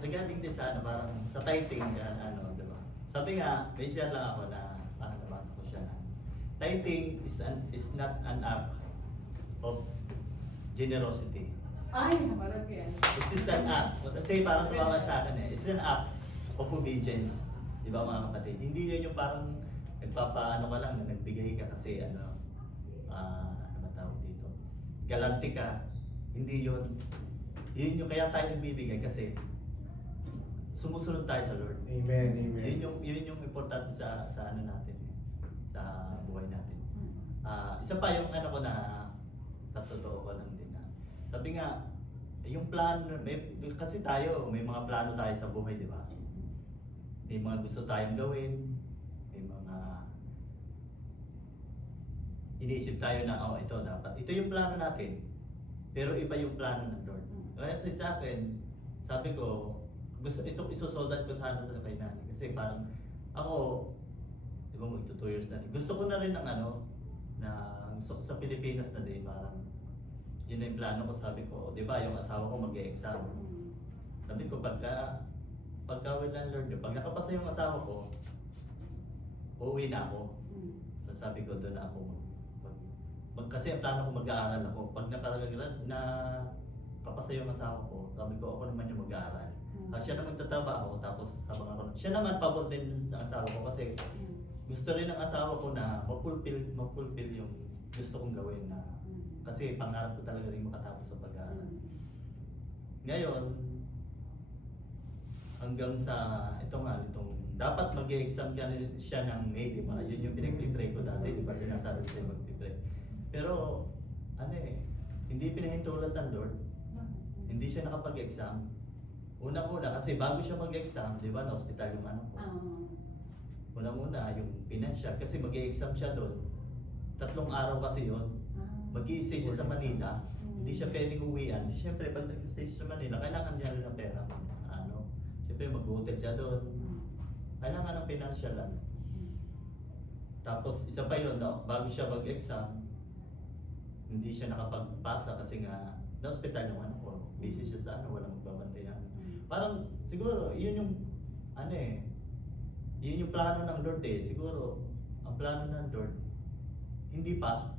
regarding din sa ano, parang sa tithing, ano, di ba? Sabi nga, may share lang ako na, parang nabasa ko siya na, tithing is not an act of generosity. Ay, namarap yan. It's just an act. Kasi parang tumawa sa akin eh. It's an act of obedience. Di ba mga kapatid? Hindi yun yung parang nagpapaano ka lang, nagbigay ka kasi ano, ano ba tawag dito? Galante ka. Hindi yun. Yun yung kaya tayo nagbibigay kasi sumusunod tayo sa Lord. Amen, amen. Yun yung importante sa ano natin, sa buhay natin. Isa pa yung ano ko na tatotoo ko lang din na. Sabi nga, yung plan, kasi tayo, may mga plano tayo sa buhay, di ba? May mga gusto tayong gawin, may mga iniisip tayo na, oh, ito dapat. Ito yung plano natin, pero iba yung plano ng Lord. Kaya sa akin, sabi ko, gusto ito isusoldat ko sana sa kay nanay. Kasi parang ako, di ba magto 2 years na rin. Gusto ko na rin ng ano, na gusto ko sa Pilipinas na din, parang yun na yung plano ko. Sabi ko, di ba yung asawa ko mag-e-exam. Sabi ko, pagka will ng Lord, pag nakapasa yung asawa ko, uuwi na ako. So sabi ko, doon ako kasi ang plano ko mag-aaral ako. Pag kapasa yung asawa ko, sabi ko, ako naman yung mag-aaral. Siya naman magtatrabaho, tapos habang ako, siya naman pabor din ng asawa ko kasi gusto rin ng asawa ko na ma-fulfill yung gusto kong gawin na kasi pangarap ko talaga rin makatapos sa pag-aaral. Ngayon, hanggang sa itong dapat mag-e-exam siya ng May, di ba? Yun yung pinag-pray ko dati, di ba? Sinasabi siya mag-pray. Pero, ano hindi pinahintulan ng Lord. Hindi siya nakapag-exam. Unang-una, kasi bago siya mag-exam, di ba, na-hospital yung ano ko. Unang-una, yung financial, kasi mag-exam siya doon. 3 araw kasi yun. Mag-i-stay siya sa Manila. Hindi siya pwedeng uwian. Siyempre, pag nag-stay siya sa Manila, kailangan niya rin ng pera. Siyempre, mag-hotel siya doon. Kailangan ng financial lang. Tapos, isa pa yun, no? Bago siya mag-exam, hindi siya nakapagpasa kasi nga, na-hospital yung ano ko. Busy siya sa ano, walang magbabantay na. Parang, siguro, yun yung, yun yung plano ng Lord eh. Siguro, ang plano ng Lord, hindi pa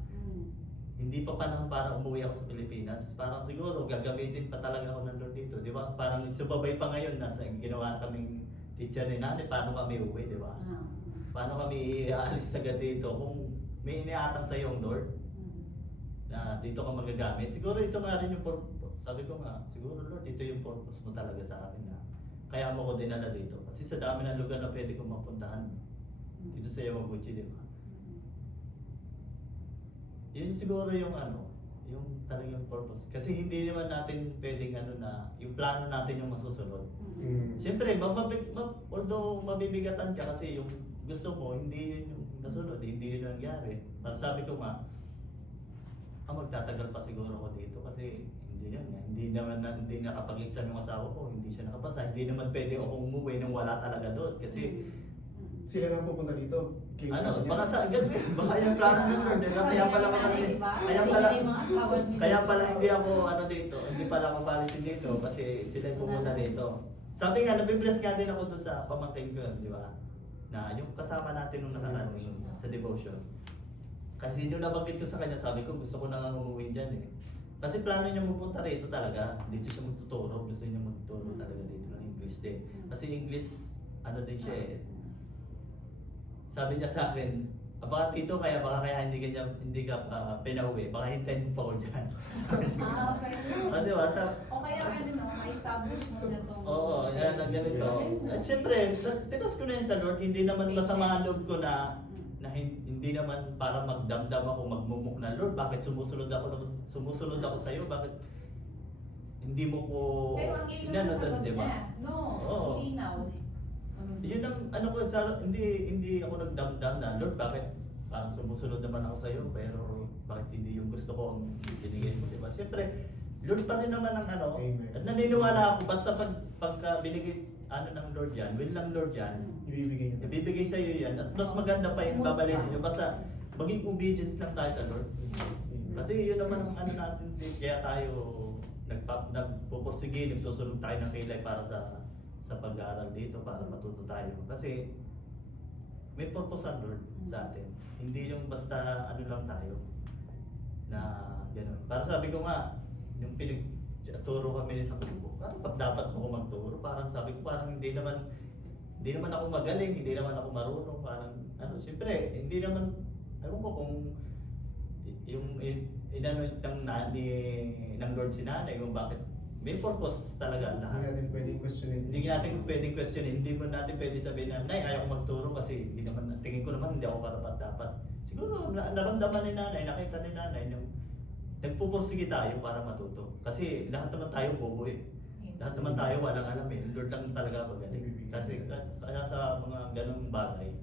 panahon para umuwi ako sa Pilipinas. Parang siguro, gagamitin pa talaga ako ng Lord dito. Di ba? Parang subabay pa ngayon, nasa ginawa kaming teacher ni nanay, paano kami uwi, di ba? Paano kami aalis agad dito? Kung may iniatang sa iyo ang Lord, na dito ka magagamit. Siguro ito nga rin yung sabi ko nga, siguro Lord, ito yung purpose mo talaga sa akin na kaya mo ko dinala dito. Kasi sa dami ng lugar na pwede kong mapuntahan dito sa Yamaguchi, di ba? Yun siguro yung ano, yung talagang purpose. Kasi hindi naman natin pwedeng ano na, yung plano natin yung masusunod. Siyempre, although mabibigatan ka kasi yung gusto mo, hindi yun yung nasunod, hindi yun nangyari. At sabi ko nga, magtatagal pa siguro ako dito kasi hindi nakapag-exam yung asawa ko, hindi siya nakapasa, hindi naman pwede akong umuwi nang wala talaga doon kasi sila na pupunta dito. Baka sa baka yung plano ng Lord, kaya pala hindi ako dito, hindi pala ako palisin dito kasi sila yung pupunta dito. Sabi nga, nabibless nga din ako doon sa pamangkin ko, di ba? Na yung kasama natin nung nakaraan sa devotion. Kasi nung nabanggit ko sa kanya, sabi ko gusto ko na nga umuwi dyan eh. Kasi plano niya magpunta rito talaga, dito siya magtuturo, gusto niya magtuturo talaga dito ng English din. Kasi English, din siya eh. Sabi niya sa akin, baka tito, baka hindi ka pinauwi, baka hintayin mo pa ako dyan. Okay. Diba? O kaya ma-establish mo na itong... Oo, yan ang ganito. Siyempre, tinas ko na yun sa Lord, hindi naman masama ang loob ko na hindi naman para magdamdam ako, magmumuk na Lord, bakit sumusunod ako sa iyo, bakit hindi mo ko pero ang sagot diba? niya, no, linaw. Yun ang ko hindi ako nagdamdam na Lord, bakit parang sumusunod naman ako sa iyo pero bakit hindi yung gusto ko ang binigay mo, diba? Siyempre, Lord pa rin naman ang Amen. at naniniwala ako basta pagka binigay ng Lord yan, will ng Lord yan, ibibigay sa iyo yan, at mas maganda pa yung babalikin niyo, basta maging obedience lang tayo sa Lord. Kasi yun naman ang natin, kaya tayo nagpupursige, nagsusunod tayo ng kilay para sa pag-aaral dito, para matuto tayo. Kasi may purpose ang Lord sa atin. Hindi yung basta ano lang tayo na gano'n. Para sabi ko nga, yung pinagturo kami ng grupo, parang pag dapat mo ko magturo, parang sabi ko parang hindi naman ako magaling, hindi naman ako marunong, parang ano, siyempre, hindi naman, ewan ko kung yung inano ng Lord si nanay, kung bakit may purpose talaga Hindi lahat. natin pwedeng questionin. Hindi natin pwedeng questionin, hindi mo natin pwedeng sabihin na, Nay, ayaw ko magturo kasi hindi naman, tingin ko naman hindi ako karapat-dapat. Siguro, naramdaman ni nanay, nakita ni nanay, nung nagpupursige tayo para matuto. Kasi lahat naman tayo bobo eh. Lahat naman tayo walang alam eh. Lord lang talaga magaling. Kasi kaya sa mga ganong bagay,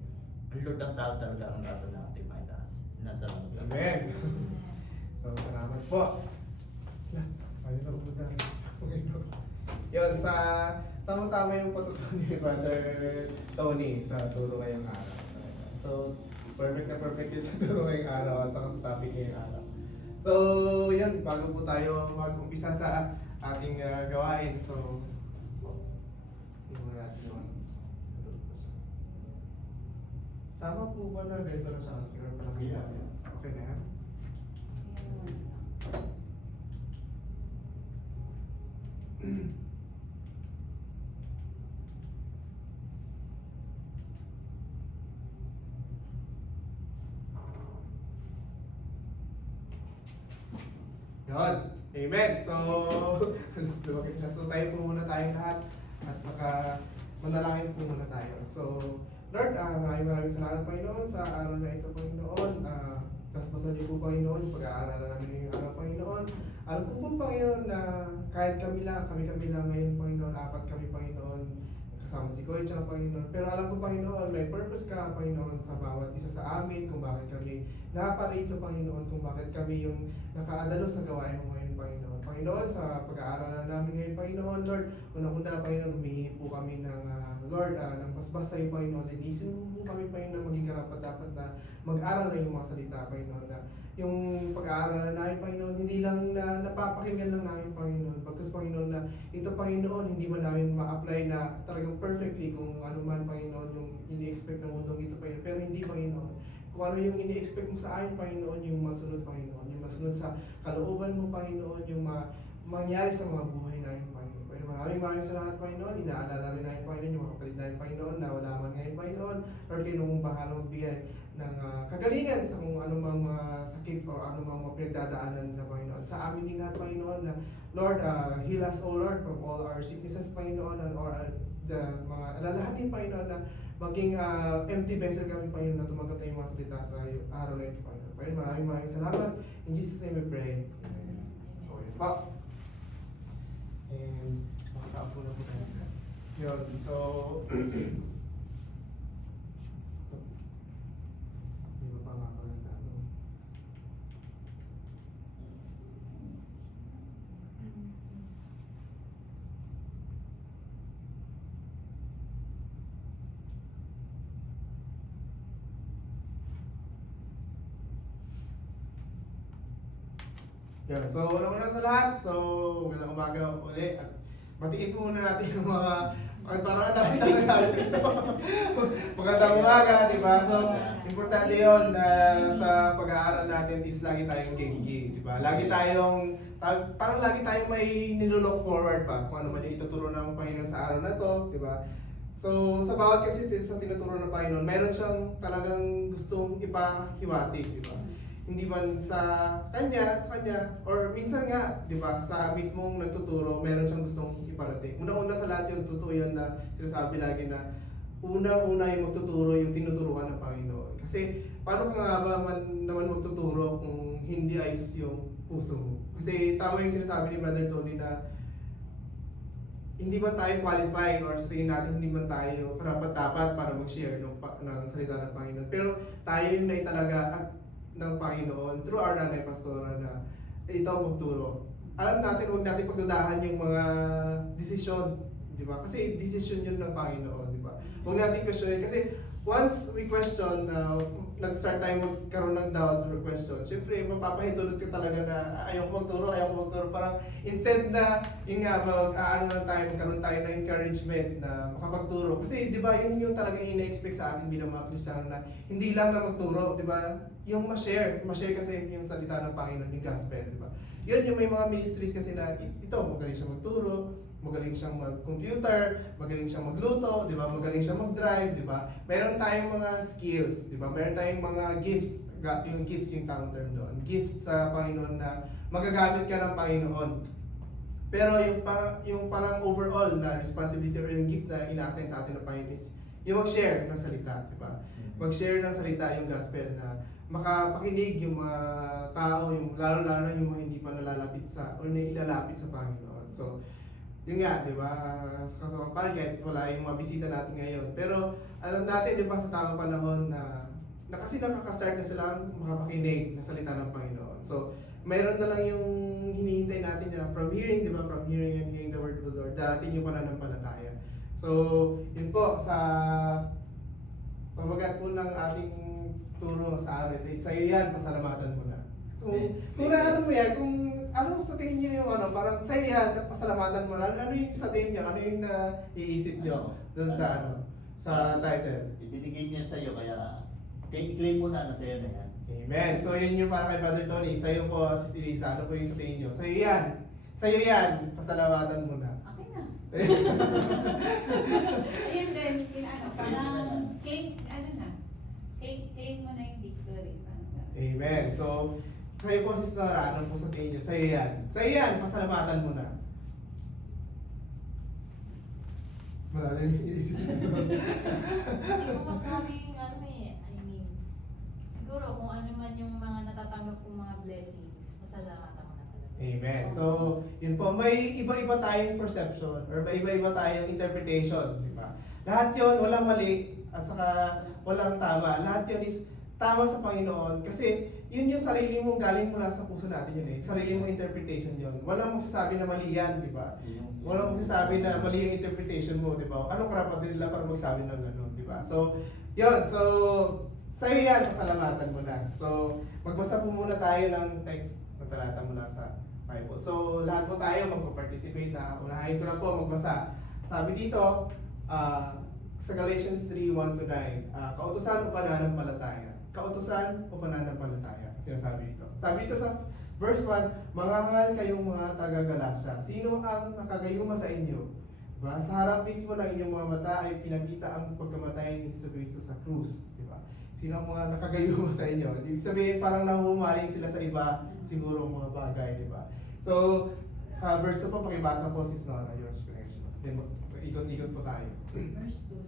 ang Lord lang talaga ang dapat natin maitaas. Nasa lang sa Amen. So, salamat po. Ayun na po tayo. Yun, sa tama-tama yung patutunan ni Brother Tony sa turo ngayong araw. So, perfect na perfect yun sa turo ngayong araw at saka sa topic ngayong araw. So, yun, bago po tayo mag-umpisa sa ating gawain. So, tingnan natin yung tama po ba na ganito na sa akin? Palaki natin. Okay na yan? Yun. Amen. So, lumaki siya. So, tayo po muna tayong lahat. At saka, manalangin po muna tayo. So, Lord, maraming salamat, Panginoon, sa araw na ito, Panginoon. Kaspasan niyo po, Panginoon, yung pag-aaralan namin ngayong araw, Panginoon. Alam ko po, Panginoon, na kahit kami lang ngayon, Panginoon, apat kami, Panginoon, kasama si Koy, tsaka Panginoon. Pero alam ko, Panginoon, may purpose ka, Panginoon, sa bawat isa sa amin, kung bakit kami nakaparito, Panginoon, kung bakit kami yung nakaadalo sa gawain mo ngayon, Panginoon. Panginoon, sa pag-aaralan namin ngayon, Panginoon, Lord, unang-una, Panginoon, humihingi po kami ng, Lord, ng basbas sa iyo, Panginoon. Linisin mo po kami, Panginoon, maging karapat-dapat na mag-aral na yung mga salita, Panginoon, na yung pag-aaralan namin, Panginoon, hindi lang na napapakinggan lang namin, Panginoon. Pagkas, Panginoon, na ito, Panginoon, hindi man namin ma-apply na talagang perfectly kung ano man, Panginoon, yung ini-expect ng mundong ito, Panginoon. Pero hindi, Panginoon. Kung ano yung ini-expect mo sa akin, Panginoon, yung masunod, Panginoon. Yung masunod sa kalooban mo, Panginoon, yung mangyari sa mga buhay namin, Panginoon. Maraming salamat, Panginoon. Inaalala rin namin, Panginoon, yung mga kapatid namin, Panginoon, na wala man ngayon, Panginoon. Lord, kayo nung bahala magbigay ng kagalingan sa kung anumang sakit o anumang mga pinagdadaanan na, Panginoon. Sa amin din lahat, Panginoon, na Lord, heal us, O Lord, from all our sicknesses, Panginoon, and or the mga alalahanin, Panginoon, na maging empty vessel kami, Panginoon, na tumanggap na yung mga salita sa araw na ito, Panginoon. Panginoon, maraming salamat. In Jesus' name we pray. Amen. So, yun pa. And makakaapo na po tayo. Yun, so di ba pa nga pa ng ano? Yun, so una-una sa lahat, so magandang umaga uli at batiin po muna natin yung mga parang ang dami natin ito. Magandang umaga, di ba? So, importante yun na sa pag-aaral natin is lagi tayong genki, di ba? Lagi tayong, parang lagi tayong may nilook forward pa kung ano man yung ituturo ng Panginoon sa araw na to, di ba? So, sa bawat kasi sa tinuturo ng Panginoon, meron siyang talagang gustong ipahiwatig, di ba? Hindi man sa kanya, or minsan nga, di ba, sa mismong nagtuturo, meron siyang gustong iparating. Una-una sa lahat yun, totoo yun na sinasabi lagi na una-una yung magtuturo yung tinuturuan ng Panginoon. Kasi paano ka nga ba naman magtuturo kung hindi ayos yung puso mo? Kasi tama yung sinasabi ni Brother Tony na hindi ba tayo qualified or sa tingin natin hindi man tayo karapat-dapat para mag-share ng salita ng Panginoon. Pero tayo yung naitalaga at ng Panginoon through our nanay pastora na ito magturo. Alam natin, huwag natin pagdudahan yung mga desisyon, di ba? Kasi desisyon yun ng Panginoon, di ba? Huwag natin questionin kasi once we question, nag-start tayo magkaroon ng doubts or question, syempre mapapahintulot ka talaga na ayaw ko magturo. Parang instead na, yun nga, magkaroon tayo ng encouragement na makapagturo. Kasi di ba, yun yung talagang ina-expect sa atin bilang mga Kristiyano na hindi lang na magturo, di ba? Yung ma-share kasi yung salita ng Panginoon, yung gospel, di ba? Yun yung may mga ministries kasi na ito, magaling siya magturo, magaling siyang mag-computer, magaling siyang magluto, di ba? Magaling siyang mag-drive, di ba? Meron tayong mga skills, di ba? Meron tayong mga gifts, yung gifts yung tamang term doon. Gifts sa Panginoon na magagamit ka ng Panginoon. Pero yung parang overall na responsibility or yung gift na ina-assign sa atin ng Panginoon is yung mag-share ng salita, di ba? Mag-share ng salita yung gospel na makapakinig yung mga tao, yung lalo-lalo yung mga hindi pa nalalapit sa or nailalapit sa Panginoon. So, yun nga, di ba? Sa kasamang kahit wala yung mga bisita natin ngayon. Pero alam natin, di ba, sa tamang panahon na kasi nakaka-start na silang makapakinig ng salita ng Panginoon. So, mayroon na lang yung hinihintay natin na from hearing, di ba? From hearing and hearing the word of the Lord, darating yung pananampalataya. So, yun po, sa pamagat po ng ating turo sa araw ito, sa'yo yan, pasalamatan mo na. Kung ano mo yan, kung ano sa tingin niyo yung parang sa'yo yan, pasalamatan mo na, ano yung sa tingin niyo, ano yung naiisip niyo doon sa sa title? Ibinigay niya sa'yo, kaya claim mo na sa'yo na yan. Amen. So yun yung para kay Brother Tony, sa'yo po, Sis Elisa, ano po yung sa tingin niyo? Sa'yo yan, pasalamatan mo na. Okay na. Ayun din, parang claim mo na yung victory. Amen. So, sa'yo po, Sis Nora, ano po sa tingin niyo? Sa'yo yan, pasalamatan mo na. Malalim yung isip si Sis Nora. Hindi ko masabing siguro kung ano man yung mga natatanggap kong mga blessings, pasalamatan ko na talaga. Amen. So, yun po, may iba-iba tayong perception or may iba-iba tayong interpretation, di ba? Lahat yun, walang mali at saka walang tama. Lahat yun is tama sa Panginoon kasi yun yung sarili mong galing mula sa puso natin yun eh. Sarili mong interpretation yun. Walang magsasabi na mali yan, di ba? Walang magsasabi na mali yung interpretation mo, di ba? Anong karapatan nila para magsabi ng gano'n, di ba? So, yun. So, sa'yo yan, pasalamatan mo na. So, magbasa po muna tayo ng text na talata mula sa Bible. So, lahat po tayo magpa-participate na. Unahin ko na po magbasa. Sabi dito, sa Galatians 3:1-9, kautusan o pananampalataya? Kautusan o pananampalataya? Sinasabi dito. Sabi dito sa verse 1, mangangal kayong mga taga-Galacia. Sino ang nakagayuma sa inyo? Diba? Sa harap mismo ng inyong mga mata ay pinakita ang pagkamatay ni Jesucristo sa krus. Diba? Sino ang mga nakagayuma sa inyo? Ibig sabihin parang nahuhumaling sila sa iba siguro mga bagay. Diba? So, sa verse 2 po, pakibasa po Sis Nora, yours connections. Then, ikot-ikot po tayo. Verse 2,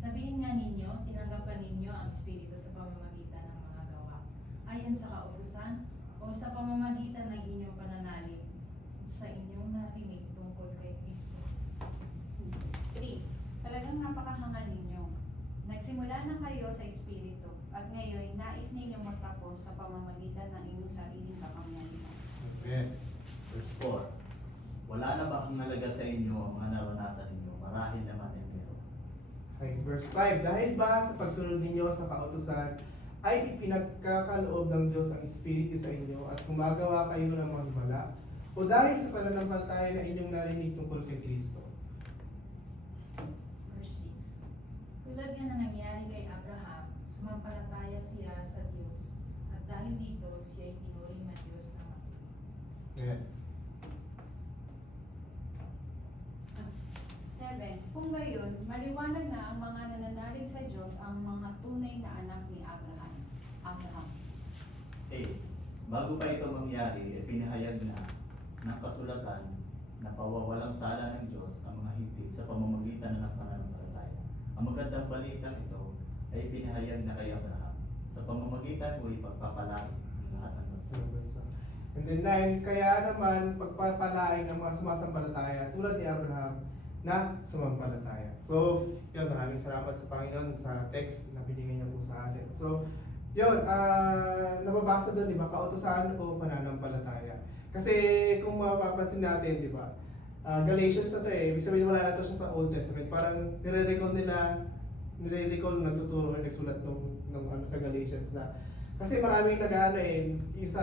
sabihin nga ninyo, tinanggapan ninyo ang Espiritu sa pamamagitan ng mga gawa, ayon sa kautusan o sa pamamagitan ng inyong pananalig sa inyong narinig tungkol kay Kristo. 3. Talagang napakahangal ninyo. Nagsimula na kayo sa Espiritu at ngayon nais ninyong magtapos sa pamamagitan ng inyong sariling kapangyarihan. Amen. Verse 4. Wala na ba ang nalaga sa inyo ang mga naranasan ninyo? Marahil naman ay meron. Okay, verse 5. Dahil ba sa pagsunod ninyo sa kautusan ay ipinagkakaloob ng Diyos ang Espiritu sa inyo at gumagawa kayo ng mga himala? O dahil sa pananampalataya na inyong narinig tungkol kay Kristo? Verse 6, tulad nga na nangyari kay Abraham, sumampalataya siya sa Diyos at dahil dito siya ay tinuring na Diyos naman. Amen. 7. Kung gayon, maliwanag na ang mga nananalig sa Diyos ang mga tunay na anak ni Abraham. 8. Bago pa ito mangyari, pinahayag na ng kasulatan na pawawalang sala ng Diyos ang mga higpit sa pamamagitan ng pananampalataya. Ang magandang balitang ito ay pinahayag na kay Abraham. Sa pamamagitan mo ipagpapalain ang lahat ng bansa. And then 9, kaya naman pagpapalain ang mga sumasampalataya tulad ni Abraham na sumampalataya. So, yun, maraming salamat sa Panginoon sa text na binigay niya po sa atin. So, yun, nababasa doon, di ba, kautusan o pananampalataya. Kasi kung mapapansin natin, di ba, Galatians na to ibig sabihin wala na to siya sa Old Testament. Parang nire-recall nila nire-recall, nagtuturo, nagsulat nung ano sa Galatians na kasi maraming nag-ano isa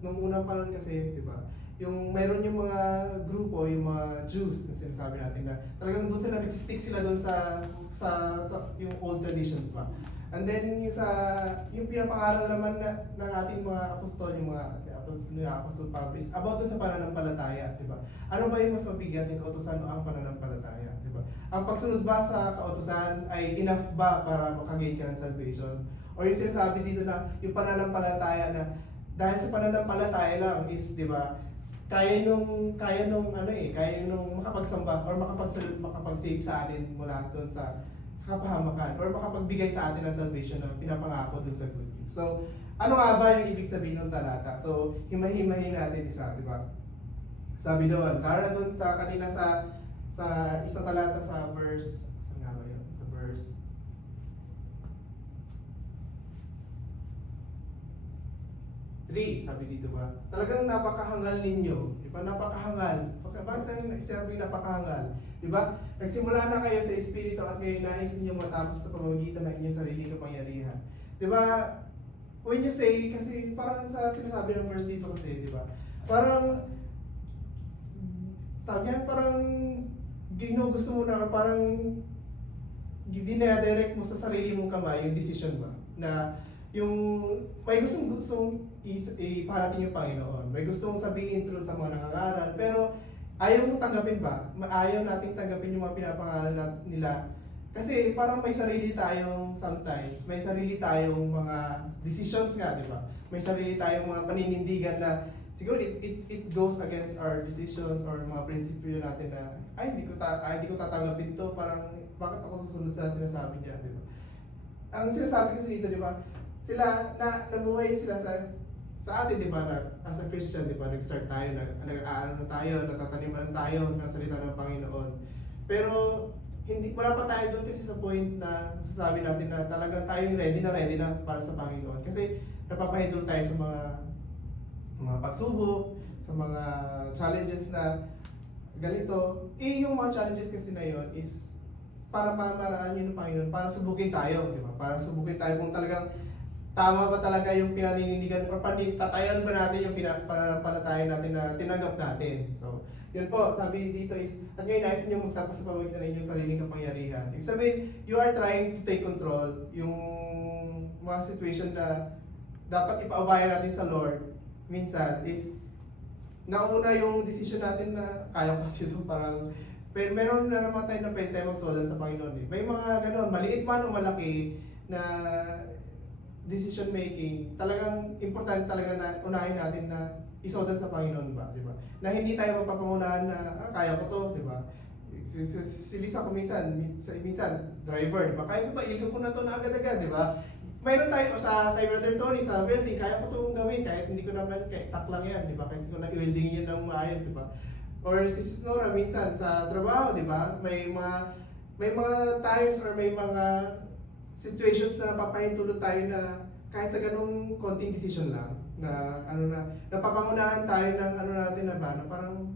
nung unang panahon kasi, di ba? Yung mayroon yung mga grupo, yung mga Jews na sinasabi natin na talagang doon sila nag-stick sila doon sa yung old traditions pa. And then yung pinapangaral naman ng ating mga apostol, yung mga Apostol Pablo is about dun sa pananampalataya, di ba? Ano ba yung mas mabigat, yung kautusan o ang pananampalataya, di ba? Ang pagsunod ba sa kautusan ay enough ba para makagain ka ng salvation? Or yung sinasabi dito na yung pananampalataya na dahil sa pananampalataya lang is, di ba, kaya nung makapagsamba or makapag-save sa atin mula doon sa kapahamakan or makapagbigay sa atin ng salvation na pinapangako doon sa good news. So, ano nga ba yung ibig sabihin ng talata? So, himay-himayin natin isa, di ba? Sabi doon, lalo na doon sa kanina sa isang talata sa verse, saan nga ba yun? Sa verse 3, sabi dito ba? Talagang napakahangal ninyo. Di ba? Napakahangal. Bakit sinabi napakahangal? Di ba? Nagsimula na kayo sa Espiritu at ngayon nais ninyo matapos sa pamamagitan ng inyong sariling kapangyarihan. Di ba? When you say, kasi parang sa sinasabi ng verse dito kasi, di ba? Parang, parang gusto mo na, or parang dinadirect mo sa sarili mong kamay yung decision ba? Na yung may gustong iparating yung Panginoon. May gustong sabihin through sa mga nangangaral, pero ayaw mong tanggapin ba? Ayaw nating tanggapin yung mga pinapangaral nila. Kasi parang may sarili tayong sometimes, may sarili tayong mga decisions nga, di ba? May sarili tayong mga paninindigan na siguro it goes against our decisions or mga prinsipyo natin na hindi ko tatanggapin to, parang bakit ako susunod sa sinasabi niya, di ba? Ang sinasabi kasi dito, di ba? Sila nabuhay sila sa atin, di ba, na as a Christian, di ba, nag-start tayo, nag-aaral na tayo, natataniman tayo ng salita ng Panginoon. Pero wala pa tayo doon kasi sa point na masasabi natin na talagang tayong ready na para sa Panginoon. Kasi napapahintulot tayo sa mga pagsubok, sa mga challenges na ganito. Yung mga challenges kasi na yun is para mamaraan yun ng Panginoon, para subukin tayo, di ba? Para subukin tayo kung talagang tama ba talaga yung pinaninindigan or tatayan ba natin yung pananampalataya natin na tinanggap natin. So, yun po, sabi dito is, at ngayon nais niyo magtapos sa pamamagitan ng inyong sariling kapangyarihan. Ibig sabihin, you are trying to take control yung mga situation na dapat ipaabayan natin sa Lord. Minsan is, nauna yung decision natin na kaya ko kasi ito parang, pero meron na naman tayo na pwede tayo magsolan sa Panginoon. May mga ganon, maliit man o malaki na decision making, talagang importante talaga na unahin natin na isodan sa Panginoon ba, di ba? Na hindi tayo mapapangunahan na kaya ko to, di ba? Si Lisa ko minsan driver, di ba? Kaya ko to, iligaw ko na to na agad-agad, di ba? Mayroon tayo kay Brother Tony sa welding, kaya ko to gawin kahit hindi ko naman, kahit tak lang yan, di ba? Kahit hindi ko na i-welding yan ng maayos, di ba? Or si Sis Nora minsan sa trabaho, di ba? May mga times or may mga situations na napapahintulot tayo na kahit sa ganung konting decision lang na napapangunahan tayo ng natin na ba na parang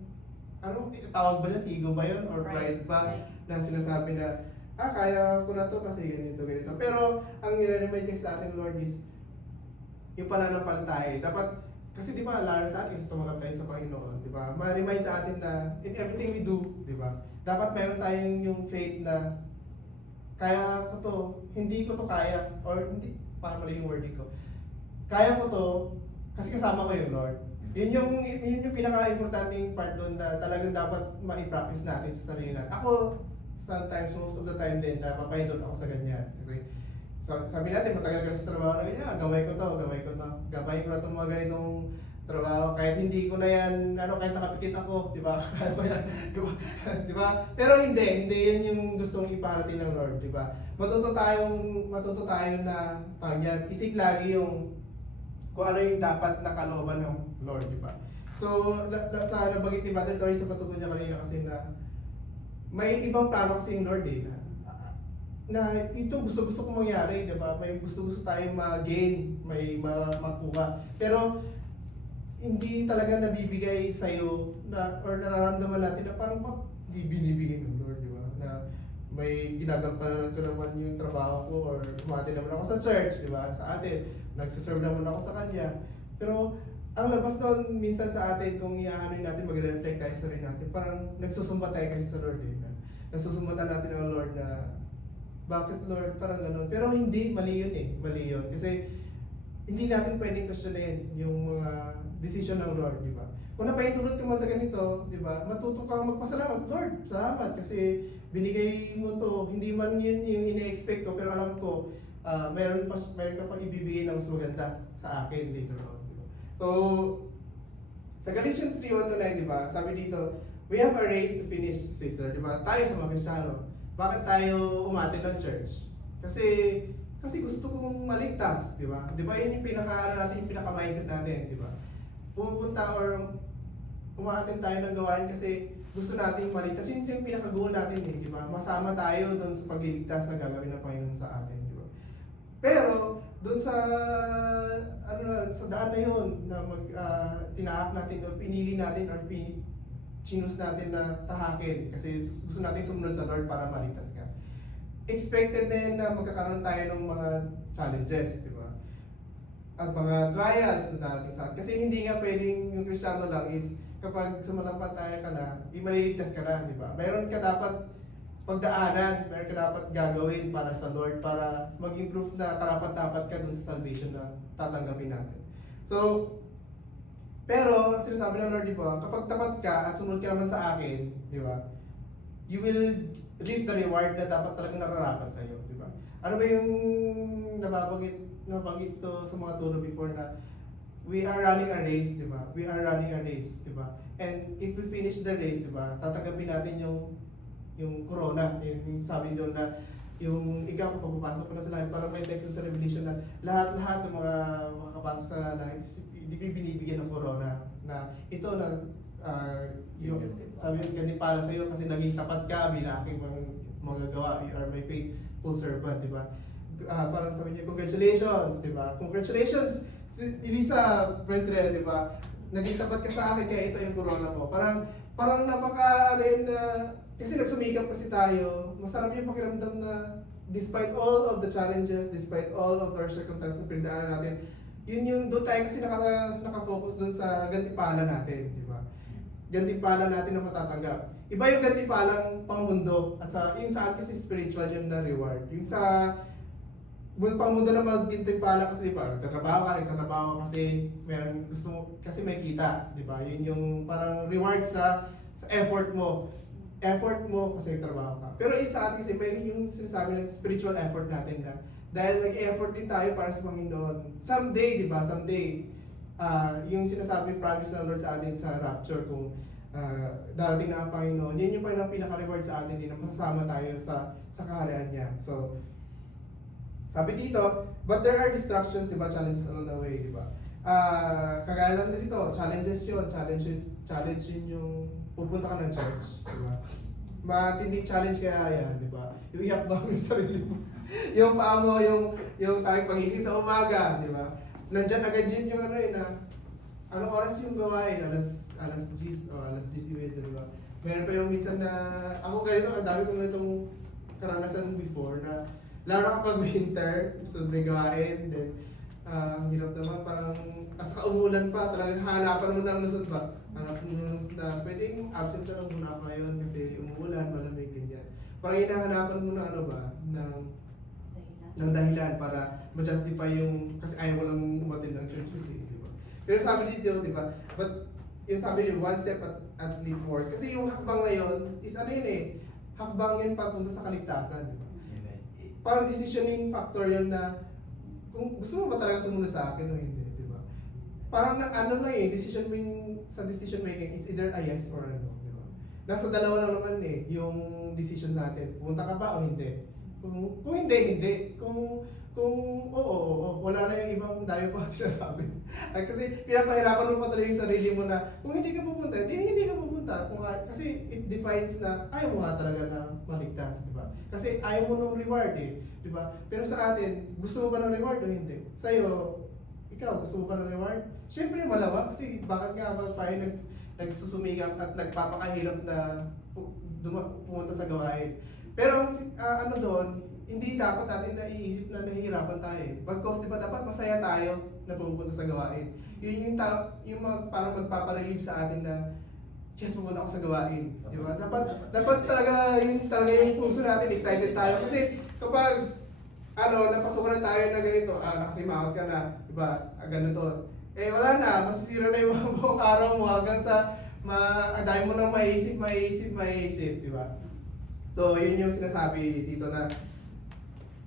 tawag ba yun, ego ba yun or pride ba na sinasabi na kaya ko na to kasi ganito. Pero ang nire-remind kasi sa atin, Lord, is yung pananampalataya. Dapat kasi di ba lalo sa atin kasi tumanggap tayo sa Panginoon, di ba? Ma-remind sa atin na in everything we do, di ba? Dapat meron tayong yung faith na kaya ko to, hindi ko to kaya, or hindi, parang mali yung wording ko. Kaya ko to, kasi kasama ko yung Lord. Yun yung pinaka-importanting part doon na talagang dapat ma-practice natin sa sarili natin. Ako, sometimes, most of the time din, napapahintulot ako sa ganyan. Kasi, sabi natin, matagal ka sa trabaho na ganyan, gamay ko to. Gabayin ko na itong mga ganitong trabaho, kahit hindi ko na yan, kahit nakapikit ako, di ba? Kaya ko yan, di ba? Pero hindi yun yung gustong iparating ng Lord, di ba? Matuto tayo na, isip lagi yung kung ano yung dapat na kalooban ng Lord, di ba? So, sa nabanggit ni Brother Tori sa patuto niya kanina kasi na, may ibang plano kasi yung Lord na ito gusto kong mangyari, di ba? May gusto tayong ma-gain, may makuha. Pero, hindi talaga nabibigay sa'yo or nararamdaman natin na parang hindi binibigay ng Lord, di ba? Na may ginagampanan ko naman yung trabaho ko or umati naman ako sa church, di ba? Sa atin, nagsiserve naman ako sa kanya. Pero ang labas doon minsan sa atin, kung iaano natin, mag-reflect tayo sa sarili natin, parang nagsusumba tayo kasi sa Lord eh. Nagsusumbatan natin ang Lord na, bakit Lord? Parang gano'n. Pero hindi, mali yun eh. Mali yun. Kasi hindi natin pwedeng questionin yung mga decision ng Lord, di ba? Kung napaintulot ka man sa ganito, di ba? Matuto kang magpasalamat. Lord, salamat kasi binigay mo to. Hindi man yun yung ine-expect ko, pero alam ko, meron ka pang ibibigay na mas maganda sa akin later on. Di ba? So, sa Galatians 3:1-9, di ba? Sabi dito, we have a race to finish, sister, di ba? Tayo sa mga Kristiyano, bakit tayo umatin ng church? Kasi gusto kong maligtas, di ba? Di ba yun yung natin, yung pinaka-mindset natin, di ba? Pumupunta or umaatin tayo ng gawain kasi gusto nating maligtas. Yun yung pinaka-goal natin eh, di ba? Masama tayo doon sa pagliligtas na gagawin ng Panginoon sa atin, di ba? Pero doon sa sa daan na yun na tinaak natin o pinili natin or chinus natin na tahakin kasi gusto natin sumunod sa Lord para maligtas ka. Expected din na magkakaroon tayo ng mga challenges, di ba? At mga trials na darating sa atin. Kasi hindi nga pwedeng yung Kristiyano lang is kapag sumalampat tayo ka na, maliligtas ka na, di ba? Meron ka dapat pagdaanan, meron ka dapat gagawin para sa Lord para mag-improve na karapat-dapat ka dun sa salvation na tatanggapin natin. So, pero ang sinasabi ng Lord, di ba, kapag tapat ka at sumunod ka naman sa akin, di ba, you will reap the reward na dapat talagang nararapat sa iyo, di ba? Ano ba yung nabanggit to sa mga turo before na we are running a race, di ba? We are running a race, di ba? And if we finish the race, di ba, tatanggapin natin yung corona, yung sabi doon na yung ikaw kung pagpapasok ko na sa langit, parang may text sa Revelation na lahat ng mga makapasok sa langit, hindi binibigyan ng corona na ito na yung sabi yung ganipala sa iyo kasi naging tapat ka bilang aking mga gawa, you are my faithful servant, di ba? Parang sabi niya, congratulations, di ba? Congratulations, Elisa Brentre, di ba? Naging tapat ka sa akin kaya ito yung corona mo. Parang napaka-rin na kasi nagsumikap kasi tayo, masarap yung pakiramdam na despite all of the challenges, despite all of our circumstances na pinagdaanan natin, yun doon tayo kasi nakafocus doon sa gantimpala natin, di ba? Gantimpala natin na matatanggap. Iba yung gantimpalang pangmundo at yung saan kasi spiritual yung na reward. Yung sa pangmundo na maggantimpala kasi di ba? Nagtatrabaho kasi meron gusto mo kasi may kita, di ba? Yun yung parang reward sa effort mo. Effort mo kasi nagtrabaho ka. Pero isa atin kasi pwede yung sinasabi ng spiritual effort natin na dahil nag-effort din tayo para sa Panginoon. Someday, di ba? Someday, yung sinasabi promise ng Lord sa atin sa rapture kung darating na ang Panginoon, yun yung parang pinaka-reward sa atin din na masasama tayo sa kaharian niya. So, sabi dito, but there are distractions, di ba? Challenges along the way, di ba? Kagaya lang dito, challenges yun. Challenge yun yung pupunta ka ng church, di ba? Matinding challenge kaya yan, di ba? Yung ihakbang yung sarili mo. Yung paa mo, yung tayo pagising sa umaga, di ba? Nandyan agad yun yung ano yun na, anong oras yung gawain? Alas 10 o alas 10:30, di ba? Meron pa yung minsan na, ako ganito, ang dami kong ganitong karanasan before na, lalo kapag winter, so may gawain, then, ang hirap naman, parang, at saka umulan pa, talagang hanapan mo ng lusot ba? Hanapan mo ng lusot na, pwedeng absent ka lang muna ako ngayon kasi umuulan, malamig, ganyan. Parang hinahanapan mo na ano ba, ng dahilan para ma-justify yung, kasi ayaw mo lang umatin ng church kasi, di ba? Pero sabi dito, di ba, but yung sabi niyo, one step at leap forward. Kasi yung hakbang na yun, is ano yun eh, hakbang yun papunta sa kaligtasan, di ba? Parang decisioning factor yun na, kung gusto mo ba talaga sumunod sa akin o hindi, di ba? Parang ano lang eh, decision making, it's either a yes or a no, di ba? Nasa dalawa lang naman eh, yung decisions natin. Pumunta ka ba o hindi? Kung hindi. Kung oo, wala na yung ibang dayo pa sinasabi. Kasi pinapahirapan mo pa talaga yung sarili mo na kung hindi ka pupunta, hindi ka pupunta. Kasi it defines na ayaw mo nga talaga na maligtas, di ba? Kasi ayaw mo ng reward eh, di ba? Pero sa atin, gusto mo ba ng reward o hindi? Sa'yo, ikaw, gusto mo ba ng reward? Siyempre malamang kasi bakit nga ba tayo nagsusumikap at nagpapakahirap na pumunta sa gawain? Pero ano doon, hindi dapat natin naiisip na nahihirapan tayo eh. Bagkos, di ba dapat masaya tayo na pupunta sa gawain. Yun yung parang magpaparelieve sa atin na yes, pupunta ako sa gawain. Di ba? Dapat talaga yung puso natin, excited tayo. Kasi kapag napasukan na tayo na ganito, nakasimangot ka na, di ba? Ganito. Eh wala na, masisira na yung mga buong araw mo hanggang sa ang dami mo nang maiisip, di ba? So, yun yung sinasabi dito na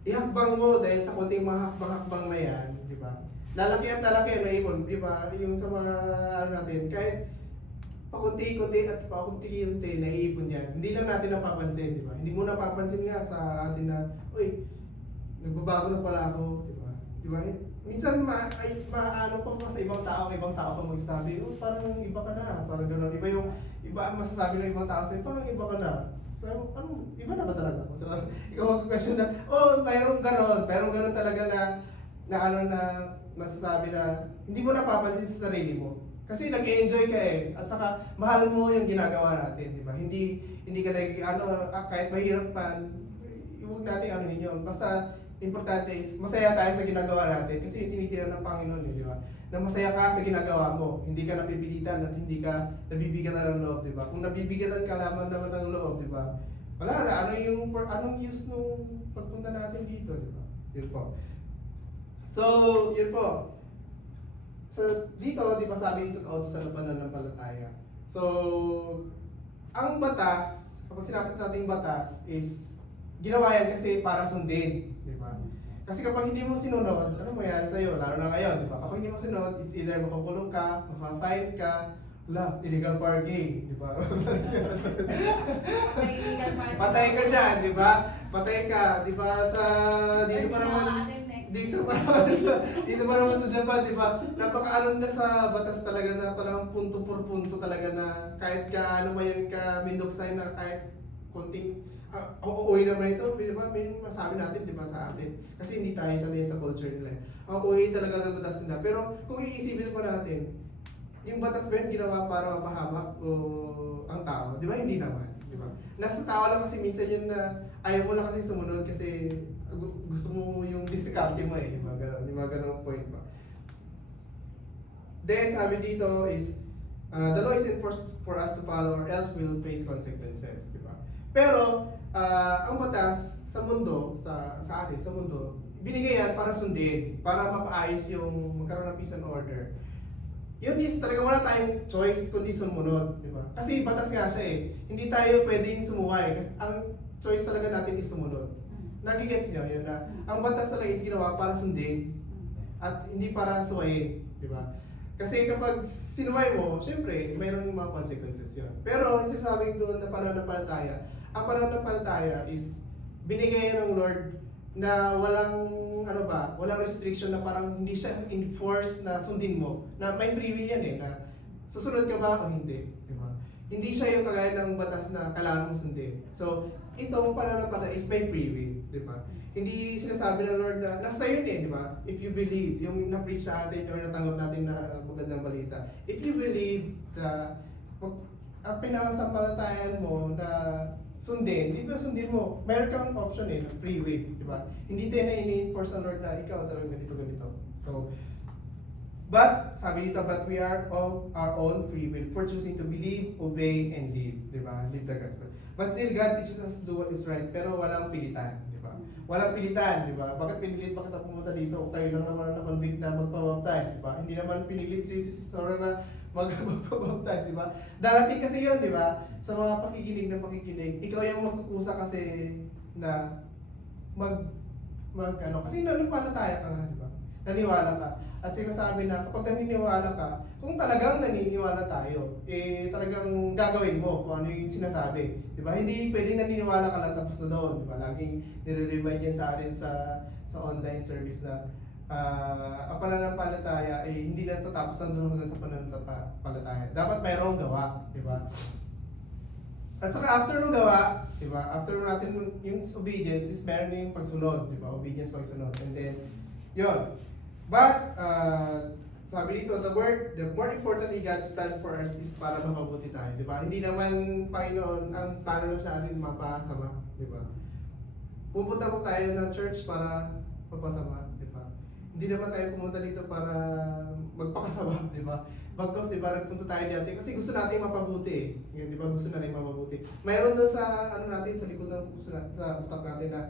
ihakbang mo dahil sa konting mga hakbang-hakbang na yan, di ba? Lalaki at lalaki na ibon, di ba? Yung sa mga natin, kahit pakunti-kunti at pakunti-kunti naiipon yan. Hindi lang natin napapansin, di ba? Hindi mo napapansin nga sa atin na, uy, nagbabago na pala ako, di ba? Di ba? Minsan maano pa sa ibang tao pa magsasabi, oh, parang iba ka na, parang gano'n. Iba ang masasabi ng ibang tao sa'yo, parang iba ka na. Pero iba na ba talaga? So, ikaw mag-question na, oh, mayroong ganon talaga na masasabi na hindi mo napapansin sa sarili mo. Kasi nag-enjoy ka eh, at saka mahal mo yung ginagawa natin, di ba? Hindi ka kahit mahirap pa, huwag natin yun. Basta, importante is, masaya tayo sa ginagawa natin kasi tinitiran ng Panginoon, di ba? Na masaya ka sa ginagawa mo, hindi ka napipilitan at hindi ka nabibigatan ng loob, di ba? Kung nabibigatan ka naman ng loob, di ba? Wala na, anong use nung pagpunta natin dito, di ba? Yun po. So, yun po. So, dito, di ba sabi dito kautos sa pananampalataya. So, ang batas, kapag sinabi natin batas is, ginawa yan kasi para sundin, di ba? Kasi kapag hindi mo sinunod, ano mangyayari sa'yo? Lalo na ngayon, di ba? Kapag hindi mo sinunod, it's either makukulong ka, mapafine ka, wala, illegal parking, di ba? Patay ka dyan, di ba? Patay ka, di ba? Dito pa naman sa Japan, di ba? Napaka-aron na sa batas talaga na parang punto por punto talaga na kahit ka man ka mindoksay na kahit konting uuwi naman ito, di ba? May masabi natin, di ba, sa atin. Kasi hindi tayo sanay sa culture nila. Ang uuwi talaga ng batas nila. Pero kung iisipin pa natin, yung batas ba yun ginawa para mapahamak o ang tao? Di ba? Hindi naman. Di ba? Nasa tao lang kasi minsan yun na ayaw mo lang kasi sumunod kasi gusto mo yung diskarte mo eh. Yung mga ganun point pa. Then sabi dito is, the law is enforced for us to follow or else we'll face consequences. Di ba? Pero, ang batas sa mundo, sa atin, sa mundo, binigay yan para sundin, para mapaayos yung magkaroon ng peace and order. Yun is talaga wala tayong choice kundi sumunod, di ba? Kasi batas nga siya eh. Hindi tayo pwedeng sumuway. Kasi ang choice talaga natin is sumunod. Nagigets niyo yun na ang batas talaga is ginawa para sundin at hindi para suwayin, di ba? Kasi kapag sinuway mo, syempre, mayroon mga consequences yun. Pero sinasabi doon na pananampalataya, ang pananampalataya is binigay ng Lord na walang restriction na parang hindi siya enforce na sundin mo. Na may free will yan eh, na susunod ka ba o hindi, di ba? Hindi siya yung kagaya ng batas na kailangan mong sundin. So, itong pananampalataya is may free will, di ba? Hindi sinasabi ng Lord na nasa yun eh, di ba? If you believe, yung na-preach sa atin or natanggap natin na magandang balita. If you believe at pinasampalatayan mo na sundin, di ba sundin mo? Meron kang option eh, free will, di ba? Hindi tayo na ini-enforce ng Lord na ikaw talagang ganito. So, but, sabi dito, but we are of our own free will for choosing to believe, obey, and live, di ba? Live the gospel. But still, God teaches us to do what is right, pero walang pilitan, di ba? Walang pilitan, di ba? Bakit pinilit pa kita pumunta dito? Kayo lang naman na-convict na magpabaptize, di ba? Hindi naman pinilit si Sora na magpabaptize, di ba? Darating kasi yun, di ba? Sa mga pakikinig, ikaw yung magkukusa kasi na kasi naniwalataya ka nga, di ba? Naniwala ka. At sinasabi na kapag naniniwala ka, kung talagang naniniwala tayo, eh talagang gagawin mo kung ano yung sinasabi. Di ba? Hindi pwedeng naniniwala ka lang tapos na doon. Di ba? Laging nire-remind yan sa atin sa online service na ang pananampalataya eh hindi na tatapos lang doon hanggang sa pananampalataya. Dapat mayroong gawa. Di ba? At saka after nung gawa, di ba? After natin yung obedience is meron yung pagsunod. Di ba? Obedience, pagsunod. And then, yun. But, sabi dito, the more importantly God's plan for us is para mapabuti tayo, di ba? Hindi naman, Panginoon, ang plano na sa atin mapasama, di ba? Pupunta po tayo ng church para mapasama, di ba? Hindi naman tayo pumunta dito para magpakasama, di ba? Bagkos, di ba, nagpunta tayo dito kasi gusto natin mapabuti, di ba? Gusto natin mapabuti. Mayroon doon sa, ano natin, sa likod ng puso natin, sa utak natin na,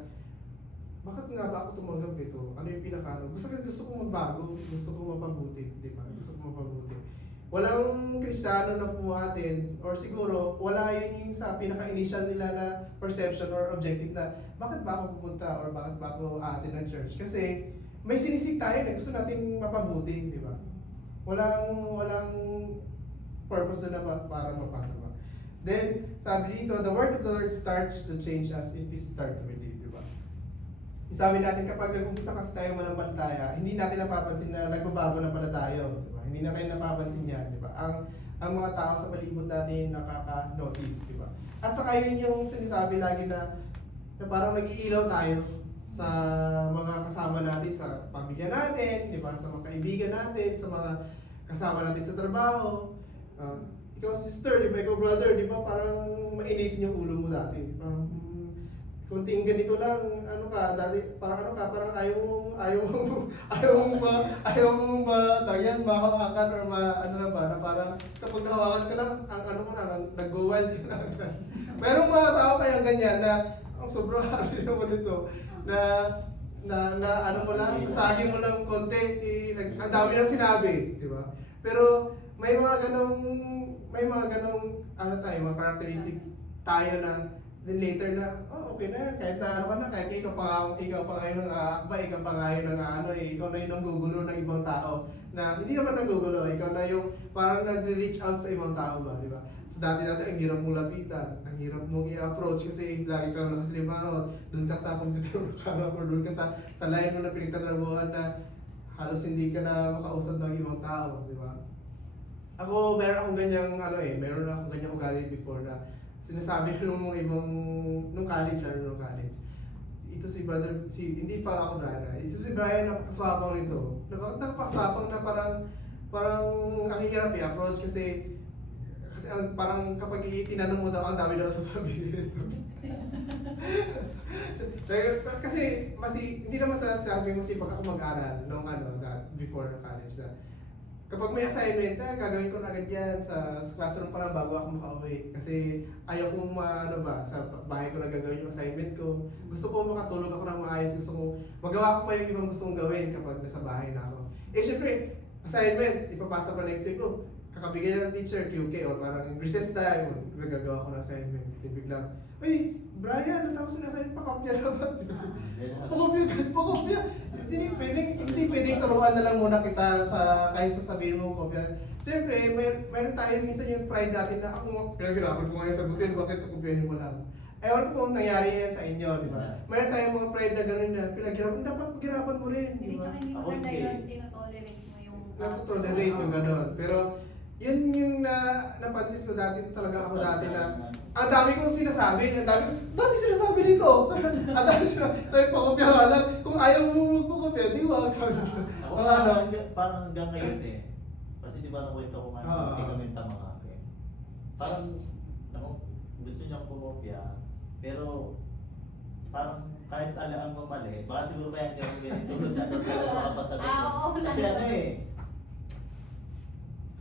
bakit nga ba ako tumanggap nito? Ano yung pinakano? Gusto kong magbago, gusto kong mapabuti, di ba? Gusto kong mapabuti. Walang Kristiyano na pumatin, or siguro, wala yun yung sa pinaka-initial nila na perception or objective na, bakit ba ako pupunta or bakit ba ako aatin ng church? Kasi, may sinisig tayo na gusto nating mapabuti, di ba? Walang purpose doon na para mapasama. Then, sabi dito, the word of the Lord starts to change us if we start to believe, di ba? Sabi natin kapag nag-umpisa kasi tayo manampalataya, hindi natin napapansin na nagbabago na pala tayo, di ba? Hindi na tayo napapansin yan, di ba? Ang mga tao sa palibot natin nakaka-notice, di ba? At saka yun yung sinasabi lagi na parang nag-iilaw tayo sa mga kasama natin sa pamilya natin, di ba? Sa mga kaibigan natin, sa mga kasama natin sa trabaho. Ikaw sister, di ba? Ikaw brother, di ba? Parang mainitin yung ulo mo dati. Parang kunting ganito lang, ano ka, dati, parang ayaw mong ba, tagyan, mahawakan or ano na ba, na parang kapag nahawakan ka lang, ang ano mo na, nag-go-wild ka na agad. Merong mga tao kaya ganyan na, ang sobrang hali naman nito, na ano mo lang, nasagin mo lang konti, ang dami lang sinabi, di ba? Pero may mga ganong, ano tayo, mga characteristic tayo na, then later na, okay na yan, kahit na ano ka na, kahit ikaw pa ngayon ng aakba, ikaw pa ngayon ng ikaw na yung nanggugulo ng ibang tao, na hindi naman nanggugulo, ikaw na yung parang nag-reach out sa ibang tao ba, di ba? So dati ang hirap mong lapitan, ang hirap mong i-approach kasi lagi kang nakasilimangot, doon ka sa computer mo ka or doon ka sa line mo na pinagtatrabuhan na halos hindi ka na makausap ng ibang tao, di ba? Ako, meron akong ganyang ugali before na sinasabi nung college, ito si brother, hindi pa ako Brian, ito si Brian napakaswapang nito. Napakaswapang na parang ang hirap i-approach kasi parang kapag tinanong mo daw, ang dami daw sasabihin. Kasi hindi naman sasabi mo masipag ako mag-aral nung before college na. Kapag may assignment, gagawin ko na agad yan sa classroom pa lang bago ako makauwi. Kasi ayaw kong sa bahay ko na gagawin yung assignment ko. Gusto ko makatulog ako ng maayos. Gusto ko magawa ko pa yung ibang gusto kong gawin kapag nasa bahay na ako. Syempre, assignment, ipapasa pa next week ko. Kakabigay ng teacher, QK, or parang recess time, nagagawa ko ng assignment. Biglang, Brian, natapos yung assignment, pakopya naman. Pakopya. Hindi pwedeng turuan na lang muna kita kaysa sabihin mo kopya. Siyempre, mayroon tayo minsan yung pride natin na ako, pinaghirapan ko ngayon sagutin, bakit kopyahin mo lang? Ewan ko kung nangyari yan sa inyo, di ba? Mayroon tayong mga pride na gano'n na pinaghirapan, dapat paghirapan mo rin, di Hindi, ba? tsaka hindi maganda yun, tinotolerate mo yung... Natotolerate yung gano'n. Pero, yun yung napansin ko dati, talaga ako dati na, ang dami kong sinasabi, ang dami sinasabi dito. Ang dami sinasabi, pakopya nga lang. Kung ayaw mo magpakopya, di ba? Ako parang hanggang ngayon eh. Kasi di ba nakwento ko nga, hindi kami tama nga. Parang, gusto niyang pumopya, pero parang kahit alam mo mali, baka siguro pa yan yung ganitulad na makapasa dito. Kasi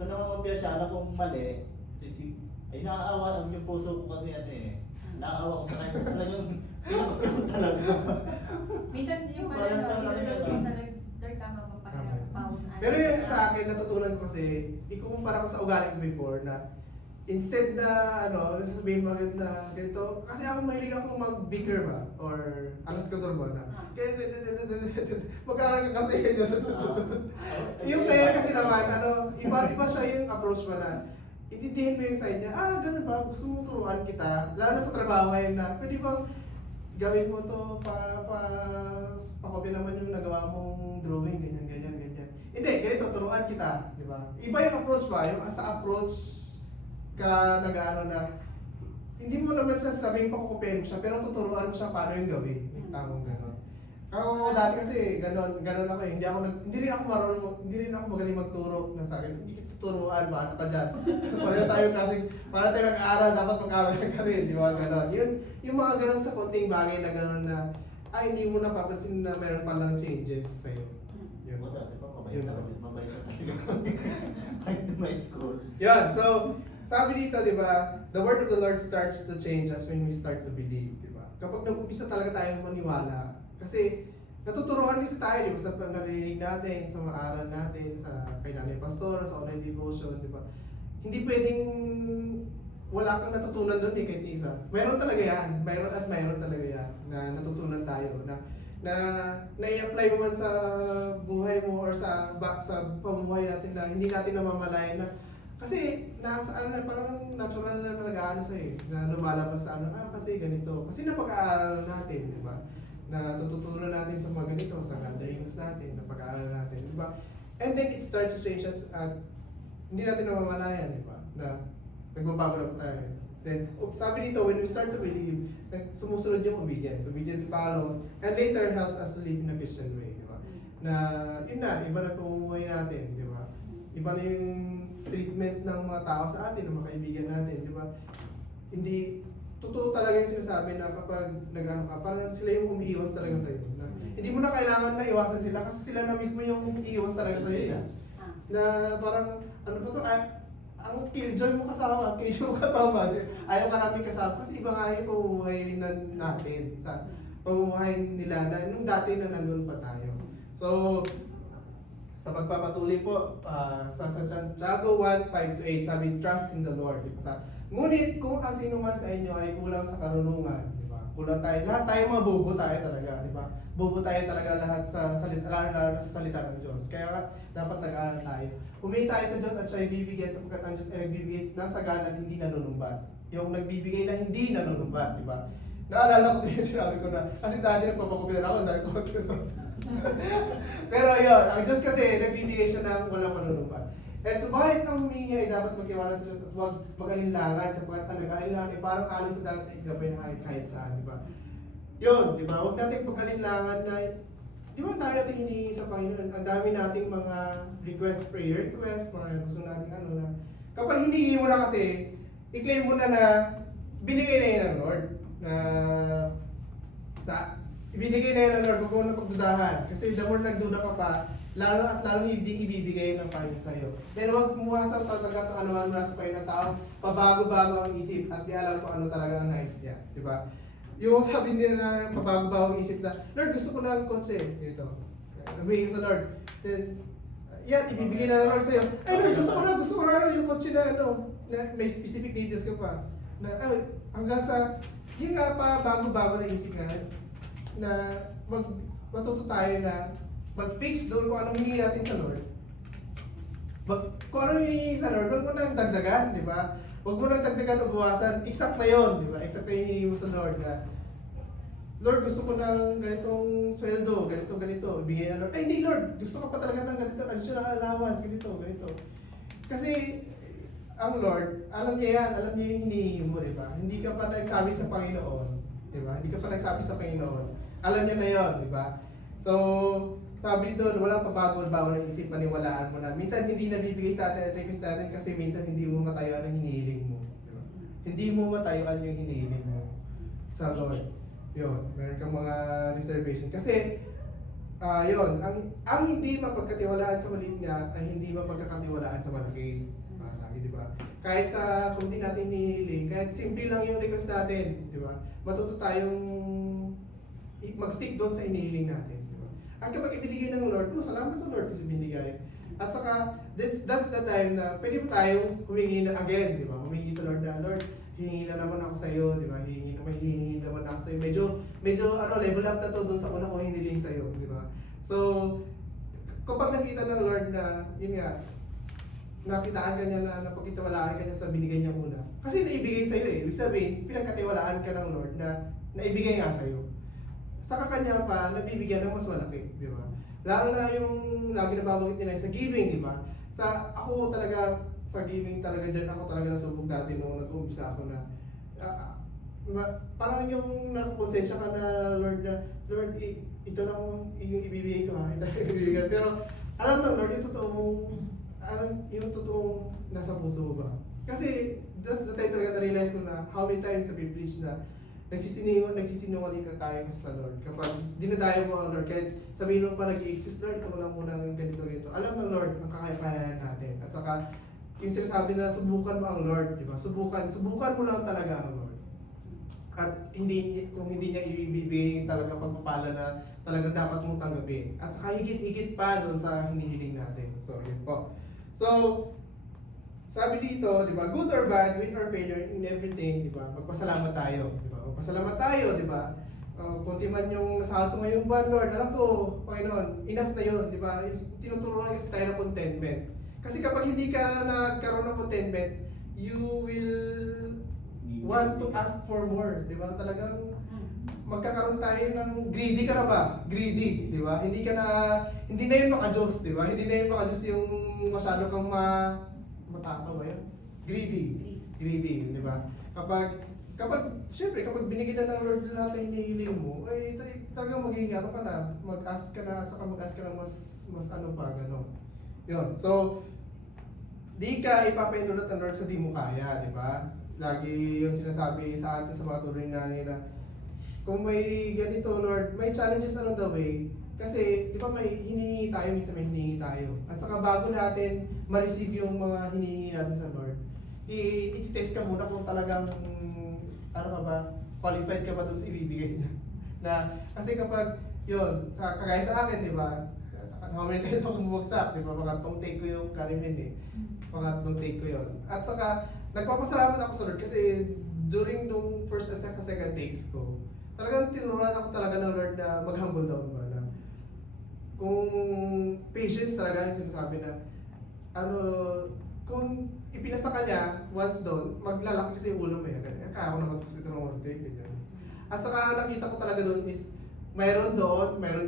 kung namamopya siya, alam kong mali, ay naaawa yung puso ko kasi naaawa ko sa kanya. Talagang pinapagod ko talaga. Minsan yung ilulog ko sa Lord, tama ba pa kaya Pero yung sa akin, natutunan ko kasi, ikukumpara ko sa ugali ko before na instead na nasasabihin mo agad na ganito, kasi ako mahilig akong mag-bigger ba? Or alas ka ba na? Kaya mag-aaral ka kasi. Yung player kasi naman, iba siya yung approach mo na intindihin mo yung side niya, ganun ba? Gusto mong turuan kita, lalo na sa trabaho ngayon na, pwede bang gawin mo to, pakopya naman yung nagawa mong drawing, ganyan. Hindi, ganito, turuan kita, di ba? Iba yung approach ba? Yung sa approach ka na, hindi mo naman sasabing pakukopyahin mo siya, pero tuturuan mo siya paano yung gawin. Yung tamang gano'n. Ako dati kasi ganon ako eh. Hindi rin ako magaling magturo na sa akin. Hindi kita turuan, baka ka dyan. Para tayo nag-aaral, dapat mag-aaral ka rin, di ba? Ganon. Yung mga ganon sa konting bagay na ganon na, hindi mo napapansin na meron palang changes sa'yo. Yun. Ako dati pa, Yun. mabait na talaga kami. Kahit na may school. Yun, so, sabi dito, di ba, the word of the Lord starts to change us when we start to believe, di ba? Kapag nag-umpisa talaga tayong maniwala, kasi natuturuan kasi tayo, di ba, sa narinig natin, sa mga aral natin, sa kay Nanay Pastor, sa online devotion, di ba? Hindi pwedeng wala kang natutunan doon eh, kahit isa. Mayroon talaga yan, mayroon talaga yan, na natutunan tayo, na i-apply mo man sa buhay mo or sa pamumuhay natin na hindi natin namamalayan na kasi nasa parang natural na nag-aano sa na lumalabas sa kasi ganito. Kasi napag-aaral natin, di ba? Na tututunan natin sa mga ganito, sa gatherings natin, napag-aaral natin, di ba? And then it starts to change us at hindi natin namamalayan, di ba? Na nagbabago na tayo. Then, sabi dito, when we start to believe, sumusunod yung obedience. Obedience follows, and later helps us to live in a Christian way, di ba? Na, yun na, iba na pamumuhay natin, di ba? Iba na yung treatment ng mga tao sa atin, ng mga kaibigan natin, di ba? Hindi, totoo talaga yung sinasabi na kapag nag-ano ka, parang sila yung umiiwas talaga sa'yo. Na, hindi mo na kailangan na iwasan sila kasi sila na mismo yung umiiwas talaga sa'yo. Na parang, ano pa to, ang killjoy mo kasama, ayaw ka namin kasama kasi iba nga yung pamumuhay natin sa pamumuhay nila na nung dati na nandun pa tayo. So, sa pagpapatuloy po, sa Santiago 1:5-8, sabi, trust in the Lord. Diba? Ngunit kung ang sino man sa inyo ay kulang sa karunungan, diba? Kulang tayo, lahat tayo mabubo tayo talaga, diba? Bobo tayo talaga lahat sa salita, lalo sa salita ng Diyos. Kaya dapat nag-aaral tayo. Humingi tayo sa Diyos at siya ay bibigyan sapagkat ang Diyos ay nagbibigay ng sagana at hindi nanunumbat. Yung nagbibigay na hindi nanunumbat, diba? Naalala ko ito yung sinabi ko na, kasi dati nagpapakupilan ako, dahil ko sinasabi. Pero yun, ang Diyos kasi nagbibigay siya ng walang panunumbat. At subalit ang humingi ay dapat magtiwala sa Diyos at huwag mag-alinlangan sapagkat ang nag-alinlangan ay parang alon sa dagat ay ginabay na kahit saan, diba? Yun, di ba? Huwag natin pag-alinlangan na, di ba tayo natin hinihingi sa Panginoon, ang dami nating mga prayer request, mga gusto nating ano na, kapag hinihingi mo na kasi, i-claim mo na binigay na yun ng Lord, na ibinigay na yun ng Lord, huwag mo na pagdudahan, kasi the more nagduda ka pa, lalo at lalo hindi ibibigay ng Panginoon sa'yo. Then huwag muwasang tatanggap ng anuman mula sa Panginoon ng tao, pabago-bago ang isip at di alam kung ano talaga ang nais niya, di ba? Yung sabi nila na pabago-bago ang isip na, Lord, gusto ko na ng kotse. Dito. Nabigay ka sa Lord. Then, yan, ibibigay na ng Lord sa'yo. Ay, Lord, gusto ko na yung kotse na na may specific details ka pa. Na, hanggang sa, yun nga pa, bago-bago na isip nga, na matuto tayo na mag-fix doon kung anong hiningi natin sa Lord. Kung anong hiningi sa Lord, huwag mo nang dagdagan, di ba? Huwag mo nang dagdagan o bawasan, exact na yun, di ba? Exact na yung hiningi mo sa Lord na, Lord, gusto ko ng ganitong sweldo, ganito, ibigay na Lord. Ay, hindi Lord, gusto ko pa talaga ng ganito, additional allowance, ganito. Kasi, ang Lord, alam niya yung hinihingi mo, di ba? Hindi ka pa nagsabi sa Panginoon, di ba? Hindi ka pa nagsabi sa Panginoon. Alam niya na yun, di ba? So, sabi dito, walang pabago-bago ng isip, paniwalaan mo na. Minsan hindi nabibigay sa atin ang request natin kasi minsan hindi mo matayuan ang hinihiling mo. Di ba? Hindi mo matayuan yung hinihiling mo sa Lord. Yun, meron kang mga reservation. Kasi, yun, ang hindi mapagkatiwalaan sa maliit niya ay hindi mapagkakatiwalaan sa malaki. Lagi, di ba? Kahit sa kung di natin hinihiling, kahit simple lang yung request natin, di ba? Matuto tayong mag-stick doon sa hinihiling natin. At kapag ibinigay ng Lord, salamat sa Lord kasi binigay. At saka, that's the time na pwede mo tayong humingi na again, di ba? Humingi sa Lord na, Lord, hihingi na naman ako sa iyo, di ba? Hihingi naman ako sa iyo. Medyo level up na to doon sa una ko hiniling sa iyo, di ba? So, kapag nakita ng Lord na, yun nga, nakitaan ka niya na napagkitiwalaan ka niya sa binigay niya una. Kasi naibigay sa iyo eh. Ibig sabihin, pinagkatiwalaan ka ng Lord na naibigay nga sa iyo. Sa kanya pa, nabibigyan ng mas malaki, di ba? Lalo na yung lagi nababanggit nila sa giving, di ba? Ako talaga, sa giving talaga dyan, ako talaga nasubok dati nung nag-uumpisa ako na parang yung nakakonsensya ka na Lord, ito lang yung ibibigay ko ha, ito lang yung ibibigay ko. Pero alam ng Lord, yung totoong nasa puso mo ba? Kasi that's the time talaga na-realize ko na how many times na-preach na nagsisinungaling ka tayo sa Lord. Kapag dinadayo mo ang Lord, kahit sabihin mo pa nag-i-exist, Lord, ikaw lang muna ng ganito. Alam ng Lord ang kakaya-kaya natin. At saka, yung sinasabi na subukan mo ang Lord, di ba? Subukan mo lang talaga ang Lord. At kung hindi niya ibibigay talaga pagpapala na talagang dapat mong tanggapin. At saka higit-higit pa doon sa hinihiling natin. So, yun po. So, sabi dito, di ba, good or bad, win or failure in everything, di ba? Magpasalamat tayo, di ba? Magpasalamat tayo, di ba? Kunti man yung nasato ngayong buwan, Lord, alam ko, Panginoon, enough na yun, di ba? Tinuturuan kasi tayo ng contentment. Kasi kapag hindi ka nagkaroon ng contentment, you will want to ask for more, di ba? Talagang magkakaroon tayo ng greedy ka na ba? Greedy, di ba? Hindi na yun maka-Diyos, di ba? Hindi na yun maka-Diyos yung masyado kang matapa ba yun? Greedy, di ba? Syempre, kapag binigyan na ng Lord lahat ng hinihiling mo, ay talagang magiging ano ka na, mag-ask ka na, at saka mag-ask ka ng mas ano pa, gano'n. Yun, so, di ka ipapahintulot ng Lord sa di mo kaya, di ba? Lagi yung sinasabi sa atin sa mga tuloy na nila, kung may ganito, Lord, may challenges along the way. Kasi, di ba may hinihingi tayo, minsan may hinihingi tayo. At saka bago natin ma-receive yung mga hinihingi natin sa Lord, i-test ka muna kung talagang, ano ka ba, qualified ka ba dun sa ibibigay niya. Kasi kapag, yun, kagaya sa akin, di ba, how many times ako bumagsak, di ba, pangatlong take ko yung Karimin eh. Pangatlong take ko yun. At saka, nagpapasalamat ako sa Lord kasi during nung first and second takes ko, talagang tinuruan ako talaga ng Lord na mag-humble down ba na kung patience talaga yung sinasabi na kung ipinasa ka niya once doon, maglalaki kasi yung ulo mo eh. Kaya ako naman kasi ito ng one day, ganyan. At saka nakita ko talaga doon is mayroon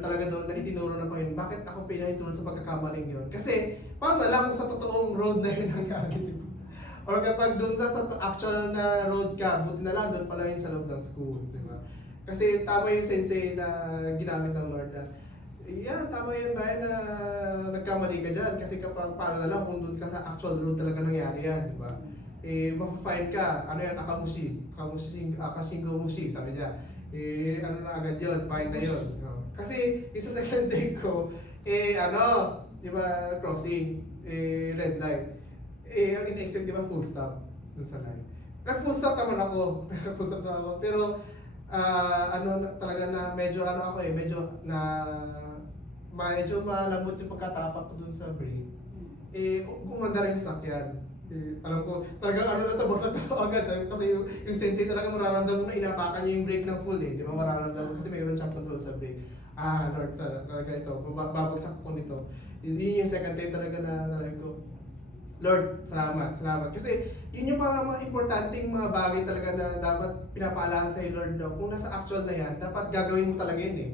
talaga doon na itinuro ng Panginoon. Bakit ako pinahintulot sa pagkakamaling yun? Kasi paano alam kung sa totoong road na yun ang gagawin? Or kapag doon sa actual na road ka, buti na lang doon pala yun sa loob ng school, di ba? Kasi tama yung sensei na ginamit ng Lord na, yan, tama yun Brian na nagkamali ka dyan. Kasi kapag paano na lang kung doon ka sa actual road talaga nangyari yan, di ba? Ma-find ka, ano yan, akashingo mushi, sabi niya. Ano na agad yun, fine na yun. Kasi yung sa second day ko, di ba, crossing, red light. Ang in-expect, di ba, full stop dun sa line. Nag-full stop naman ako. Pero, talaga na medyo medyo malambot yung pagkatapak ko dun sa brake. Umanda rin yung sakyan. Alam ko, talagang bagsak na to agad. Kasi yung sensei talaga mararamdaman mo na inapakan niya yung brake ng full eh. Di ba mararamdaman kasi mayroon siyang control sa brake. Lord, talaga ito, babagsak ko nito. Yun yung second time talaga na nalaman ko. Lord, salamat. Kasi yun yung parang mga importanteng mga bagay talaga na dapat pinapaalala sa Lord. No? Kung nasa actual na yan, dapat gagawin mo talaga yun eh.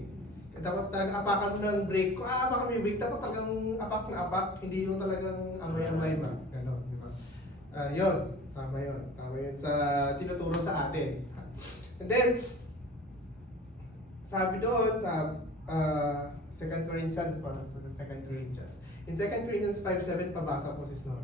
Dapat talagang apakan mo ng brake. Kung apakan mo yung brake, dapat talagang apak na apak. Hindi yung talagang amay-amay ba? Ganon, di ba? Yun, tama yun sa tinuturo sa atin. And then, sabi doon sa 2 Corinthians pa, sa 2 Corinthians. In 2 Corinthians 5:7, pabasa po si Snow.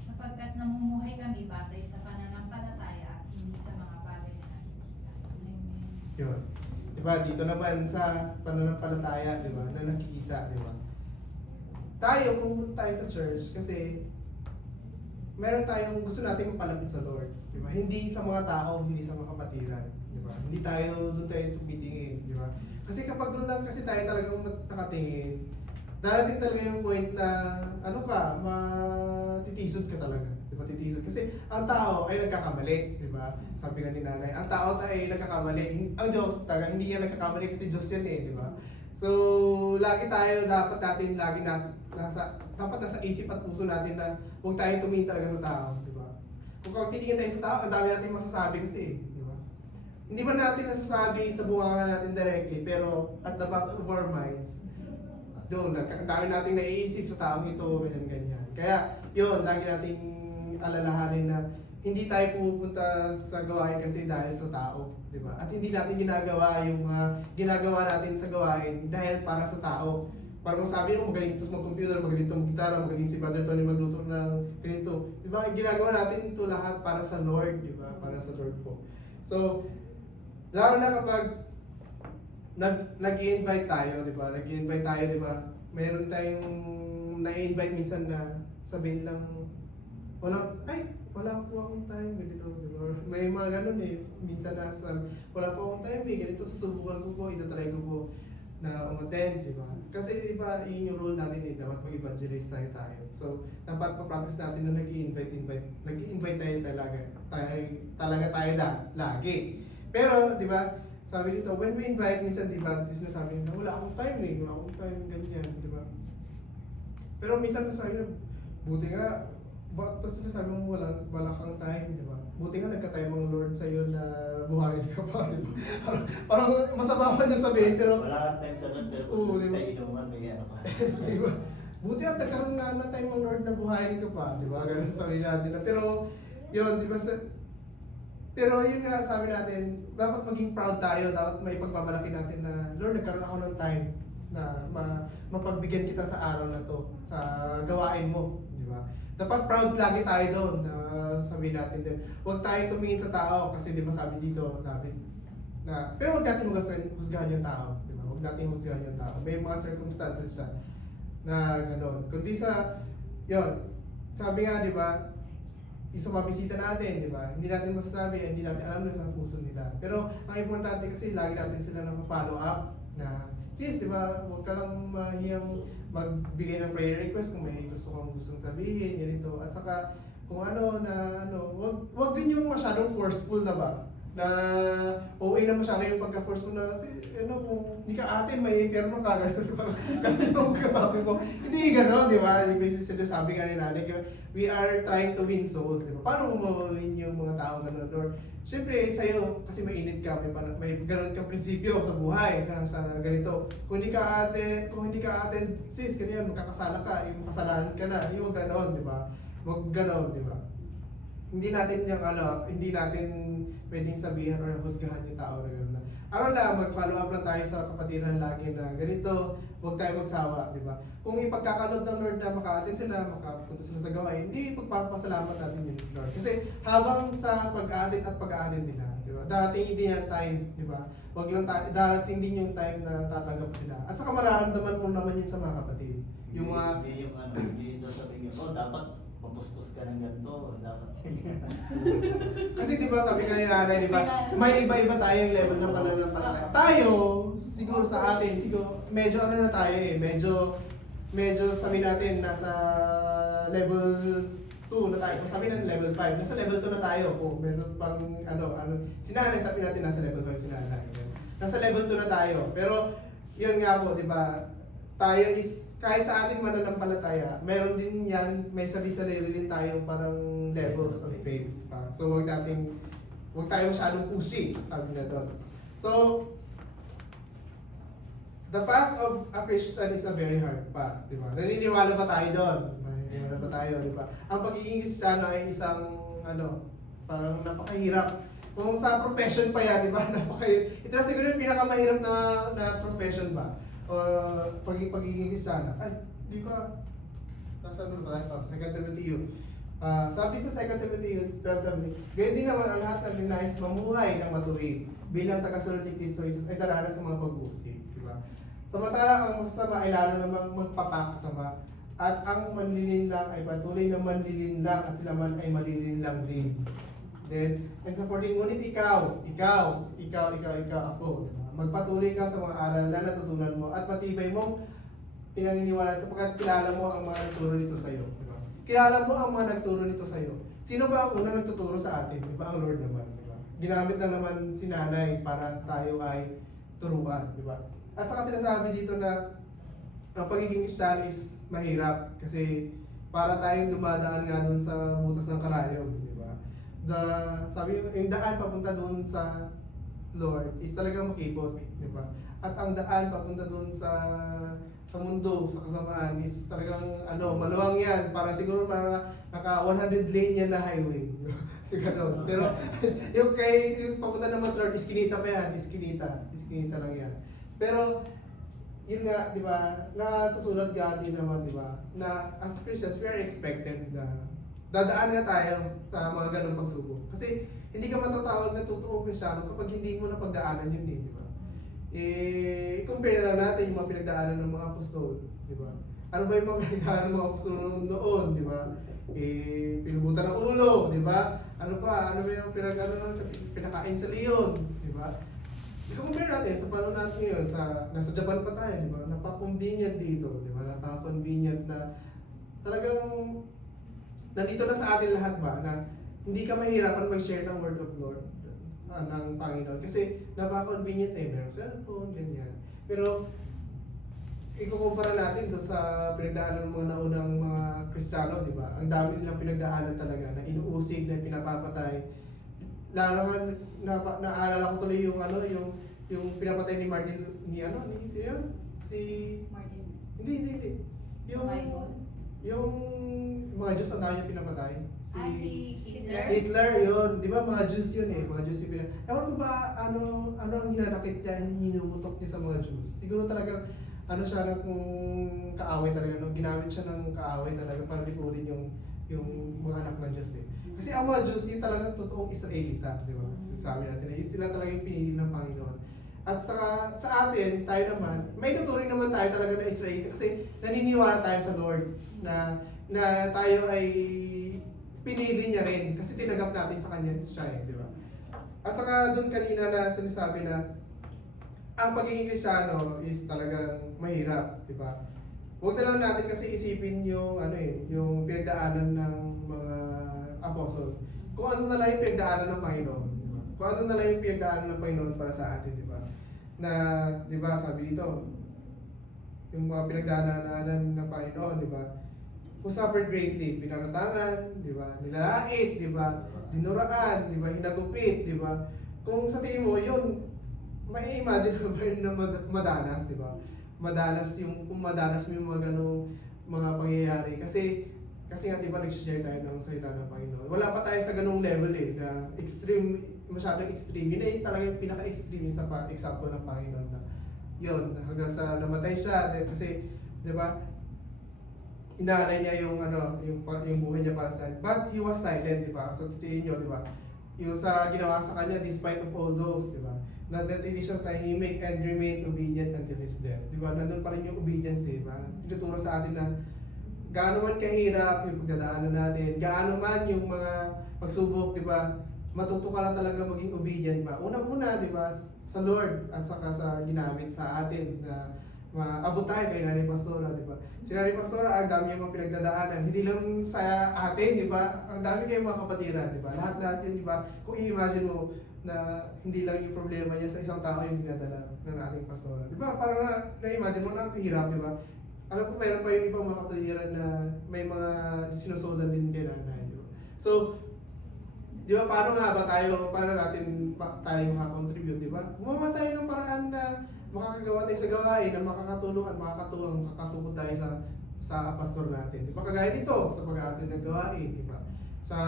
Sapagkat namumuhay kami batay sa pananampalataya at hindi sa mga bagay na nakikita. Amen. Yun. Diba, dito naman sa pananampalataya, diba, na nakikita, diba? Tayo, pumunta tayo sa church kasi meron tayong gusto nating mapalapit sa Lord. Diba? Hindi sa mga tao, hindi sa mga kapatiran. Diba? Hindi doon tayo tumitingin. Diba? Kasi kapag doon lang kasi tayo talagang nakatingin, darating talaga yung point na matitisod ka talaga. Diba? Titisod. Kasi ang tao ay nagkakamali. Diba? Sabi nga ni nanay, ang tao ay nagkakamali. Ang Diyos talaga, hindi yan nagkakamali kasi Diyos yan eh. Diba? So, dapat nasa isip at puso natin na huwag tayong tumingin talaga sa tao. Diba? Kung titingin tayo sa tao, ang dami natin masasabi kasi eh. Hindi man natin nasasabi sa bunganga natin directly, pero at the back of our minds, doon, ang dami nating naiisip sa taong ito, ganyan. Kaya, yun, lagi nating nating alalahanin na hindi tayo pumupunta sa gawain kasi dahil sa tao, di ba? At hindi natin ginagawa yung mga ginagawa natin sa gawain dahil para sa tao. Parang sabi mo, magaling ito mag-computer, magaling ito mag-gitara, magaling si Brother Tony magluto ng ganito. Di ba? Ginagawa natin ito lahat para sa Lord, di ba? Para sa Lord po. So, lalo na kapag nag-i-invite tayo, di ba? Nag-i-invite tayo, di ba? Mayroon tayong na-invite minsan na sabihin lang, wala po akong time, ganito, di ba? May mga ganun eh, minsan na wala po akong time eh, ganito, susubukan ko po, itatry ko po na umattend, di ba? Kasi di ba, yun yung role natin eh, dapat mag-evangelize tayo. So, dapat pa-practice natin na nag-i-invite tayo talaga lagi. Pero, di ba, sabi dito, when we invite, minsan di ba, sinasabi na wala akong time eh, wala akong time, ganyan, di ba? Pero minsan nasabi na, buti nga, bakit pa sinasabi mo wala kang time, di ba? Buti nga nagka-time ang Lord sa'yo na buhayin ka pa, di ba? Parang masama pa niya sabihin, pero Wala kang time sa Lord, pero Oo, kung di ba? sa inuman, may ano ka. di ba? Buti at nagkaroon na ng time ang Lord na buhayin ka pa, di ba? Ganun sabi natin na. Pero, yun, di ba? Pero yun nga sabi natin, dapat maging proud tayo, dapat may pagmamalaki natin na, Lord, nagkaroon ako ng time na mapagbigyan kita sa araw na to, sa gawain mo, di ba? Dapat proud lagi tayo doon na sabihin natin din. Huwag tayo tumingin sa tao kasi di ba sabi dito, David, na, pero huwag natin husgahan yung tao, di ba? Huwag natin husgahan yung tao. May mga circumstances siya na gano'n. Kundi sa, yun, sabi nga, di ba, isa mabisita natin, di ba? Hindi natin masasabi, hindi natin alam na sa puso nila. Pero ang importante kasi lagi natin sila na follow up na, sis, di ba, huwag ka lang mahiyang magbigay ng prayer request kung may gustong sabihin, ganito. At saka, kung wag din yung masyadong forceful na ba? Na OA na masyado yung pagka-forceful na kasi kung hindi ka ate, may perno ka, gano'n yung kasabi mo. Hindi gano'n, di ba? Yung sinasabi nga ni nanay, we are trying to win souls, di ba? Paano mo mawawin yung mga tao gano'n, Lord? Siyempre, sa'yo, kasi mainit ka, may gano'n kang prinsipyo sa buhay na sa ganito. Kung hindi ka ate, sis, ganyan, magkakasala ka, yung kasalanan ka na, yung gano'n, di ba? Wag gano'n, di ba? Hindi natin pwedeng sabihin or husgahan yung tao na gano'n. Mag-follow up lang tayo sa kapatiran lagi na ganito, huwag tayo magsawa, di ba? Kung ipagkakalob ng Lord na maka-attend sila, makapunta sila sa gawain, hindi pagpapasalamat natin yun sa Lord. Kasi habang sa pag-attend nila, di ba? Darating din yung time, di ba? Darating din yung time na tatanggap sila. At saka mararamdaman mo naman yun sa mga kapatid. Yung mga Hindi yung sasabihin nyo, dapat mapuspos ka ng ganito, dapat. Kasi di ba sabi ka ni nanay, di ba, may iba-iba tayong level ng pananampalataya. Tayo, siguro sa atin, medyo na tayo eh, medyo sabi natin nasa level 2 na tayo. Sabi natin level 5, nasa level 2 na tayo. Meron pang si nanay sabi natin nasa level 5 si nanay. Nasa level 2 na tayo. Pero yun nga po, di ba, tayo is kahit sa ating mananampalataya, meron din yan, may sarili-sarili din tayong parang levels of faith. So huwag tayo masyadong pushy, sabi na doon. So, the path of a Christian is a very hard path, di ba? Naniniwala ba tayo doon? Naniniwala ba tayo, di ba? Ang pagiging Kristiyano ay isang, parang napakahirap. Kung sa profession pa yan, di ba? Ito na siguro yung pinakamahirap na profession ba? O pagiging Kristiyano. Ay, di ba? Nasa ano ba tayo? 2 Timothy. Sabi sa 2 Timothy 12:17, gayon din naman ang lahat ng nais mamuhay ng matuwid bilang tagasunod ni Kristo Jesus ay daranas sa mga pag-uusig. Di ba? Samantala ang masama ay lalo namang magpapakasama at ang manlilinlang ay patuloy na manlilinlang at sila man ay malilinlang din. Then, and sa 14, ngunit ikaw, ako. Magpatuloy ka sa mga aral na natutunan mo at matibay mong pinaniniwalaan sapagkat kilala mo ang mga nagturo nito sa iyo. Diba? Kilala mo ang mga nagturo nito sa iyo. Sino ba ang unang nagtuturo sa atin? Diba? Ang Lord naman. Diba? Ginamit na naman si nanay para tayo ay turuan. Diba? At saka sinasabi dito na ang pagiging Kristiyano is mahirap kasi para tayong dumadaan nga doon sa butas ng karayom. Diba? Sabi yung daan papunta doon sa Lord, is talagang makipot, di ba? At ang daan papunta doon sa mundo, sa kasamaan, is talagang maluwang yan. Para siguro naka 100 lane yan na highway. Kasi gano'n. Pero yung papunta naman sa Lord, iskinita pa yan. Iskinita lang yan. Pero yun nga, di ba, nasasulat nga din naman, di ba, na as Christians, we are expected na dadaan nga tayo sa mga ganong pagsubok. Kasi hindi ka matatawag na totoong Kristiyano kapag hindi mo na pagdaanan yun di ba? I-compare na lang natin yung mga pinagdaanan ng mga apostol, di ba? Ano ba yung mga pinagdaanan ng mga apostol noon, di ba? Pinubutan ng ulo, di ba? Ano ba yung pinakain sa leon, di ba? I-compare natin sa paano natin ngayon, nasa Japan pa tayo, di ba? Napaka-convenient dito, di ba? Napaka-convenient na talagang nandito na sa atin lahat ba na hindi ka mahirapan mag-share ng word of Lord ng Panginoon kasi napaka-convenient meron cellphone, ganyan. Pero ikukumpara natin doon sa pinagdaanan ng mga naunang mga Kristiyano, di ba? Ang dami nilang pinagdaanan talaga na inuusig, na pinapapatay. Lalo nga naalala ko tuloy yung pinapatay ni Martin si Martin. Hindi. Yung mga Diyos ang dami yung pinapatay. Si Hitler. Hitler yun. Di ba mga Jews yun Mga Jews yung pinapatay. Ewan ko ba ano ang hinanakit niya, hinumutok niya sa mga Jews. Siguro talagang siya ng kaaway talaga. Ginamit siya ng kaaway talaga para lipunin yung mga anak ng Diyos Kasi ang mga Jews yung talagang totoong Israelita. Di ba? Sabi natin na sila talaga yung pinili ng Panginoon. At sa atin, tayo naman, may tuturing naman tayo talaga na Israelita kasi naniniwala tayo sa Lord na tayo ay pinili niya rin kasi tinagap natin sa kanya siya di ba? At saka doon kanina na sinasabi na ang pagiging Kristiyano is talagang mahirap, di ba? Huwag na lang natin kasi isipin yung yung pinagdaanan ng mga apostol. Kung ano na lang yung pinagdaanan ng Panginoon, di ba? Kung ano na lang yung pinagdaanan ng Panginoon para sa atin, di ba? Na, di ba, sabi dito, yung mga pinagdaanan ng Panginoon, di ba? Who suffered greatly, pinaratangan, di ba? Nilalait, di ba? Dinuraan, di ba? Hinagupit, di ba? Kung sa tingin mo, yun, may imagine mo ba yun na madanas, di ba? Kung madanas mo yung mga ganong mga pangyayari. Kasi nga, di ba, nag-share tayo ng salita ng Panginoon. Wala pa tayo sa ganong level na masyadong extreme. Yun talaga yung pinaka-extreme sa example ng Panginoon na yun, hanggang sa namatay siya. Kasi, di ba, inaalay niya yung buhay niya para sa but he was silent, di ba? So, titiin nyo, di ba? Yung sa ginawa sa kanya, despite of all those, di ba? Na that he shall tahimik and remain obedient until his death. Di ba? Nandun pa rin yung obedience, di ba? Tinuturo sa atin na gaano man kahirap yung pagdadaanan natin, gaano man yung mga pagsubok, di ba? Matuto ka lang talaga maging obedient ba? Unang-una, di ba? Sa Lord at saka sa ginamit sa atin na maabot tayo kay Nanay Pastora, di ba? Si Nanay Pastora, ang dami yung mga pinagdadaanan. Hindi lang sa atin, di ba? Ang dami kayong mga kapatiran, di ba? Lahat yun, di ba? Kung i-imagine mo na hindi lang yung problema niya sa isang tao yung dinadala ng ating pastora. Di ba? Parang na-imagine mo na ang hirap, di ba? Alam ko mayroon pa yung ibang mga kapatiran na may mga sinusundan din kay Nanay, di ba? So, di ba, paano natin tayo makakontribute, di ba? Gumawa tayo ng paraan na makakagawa tayo sa gawain na makakatulong at makakatukod tayo sa pastor natin. Di ba? Kagaya nito, sa pag-aatin ng gawain, di ba? Sa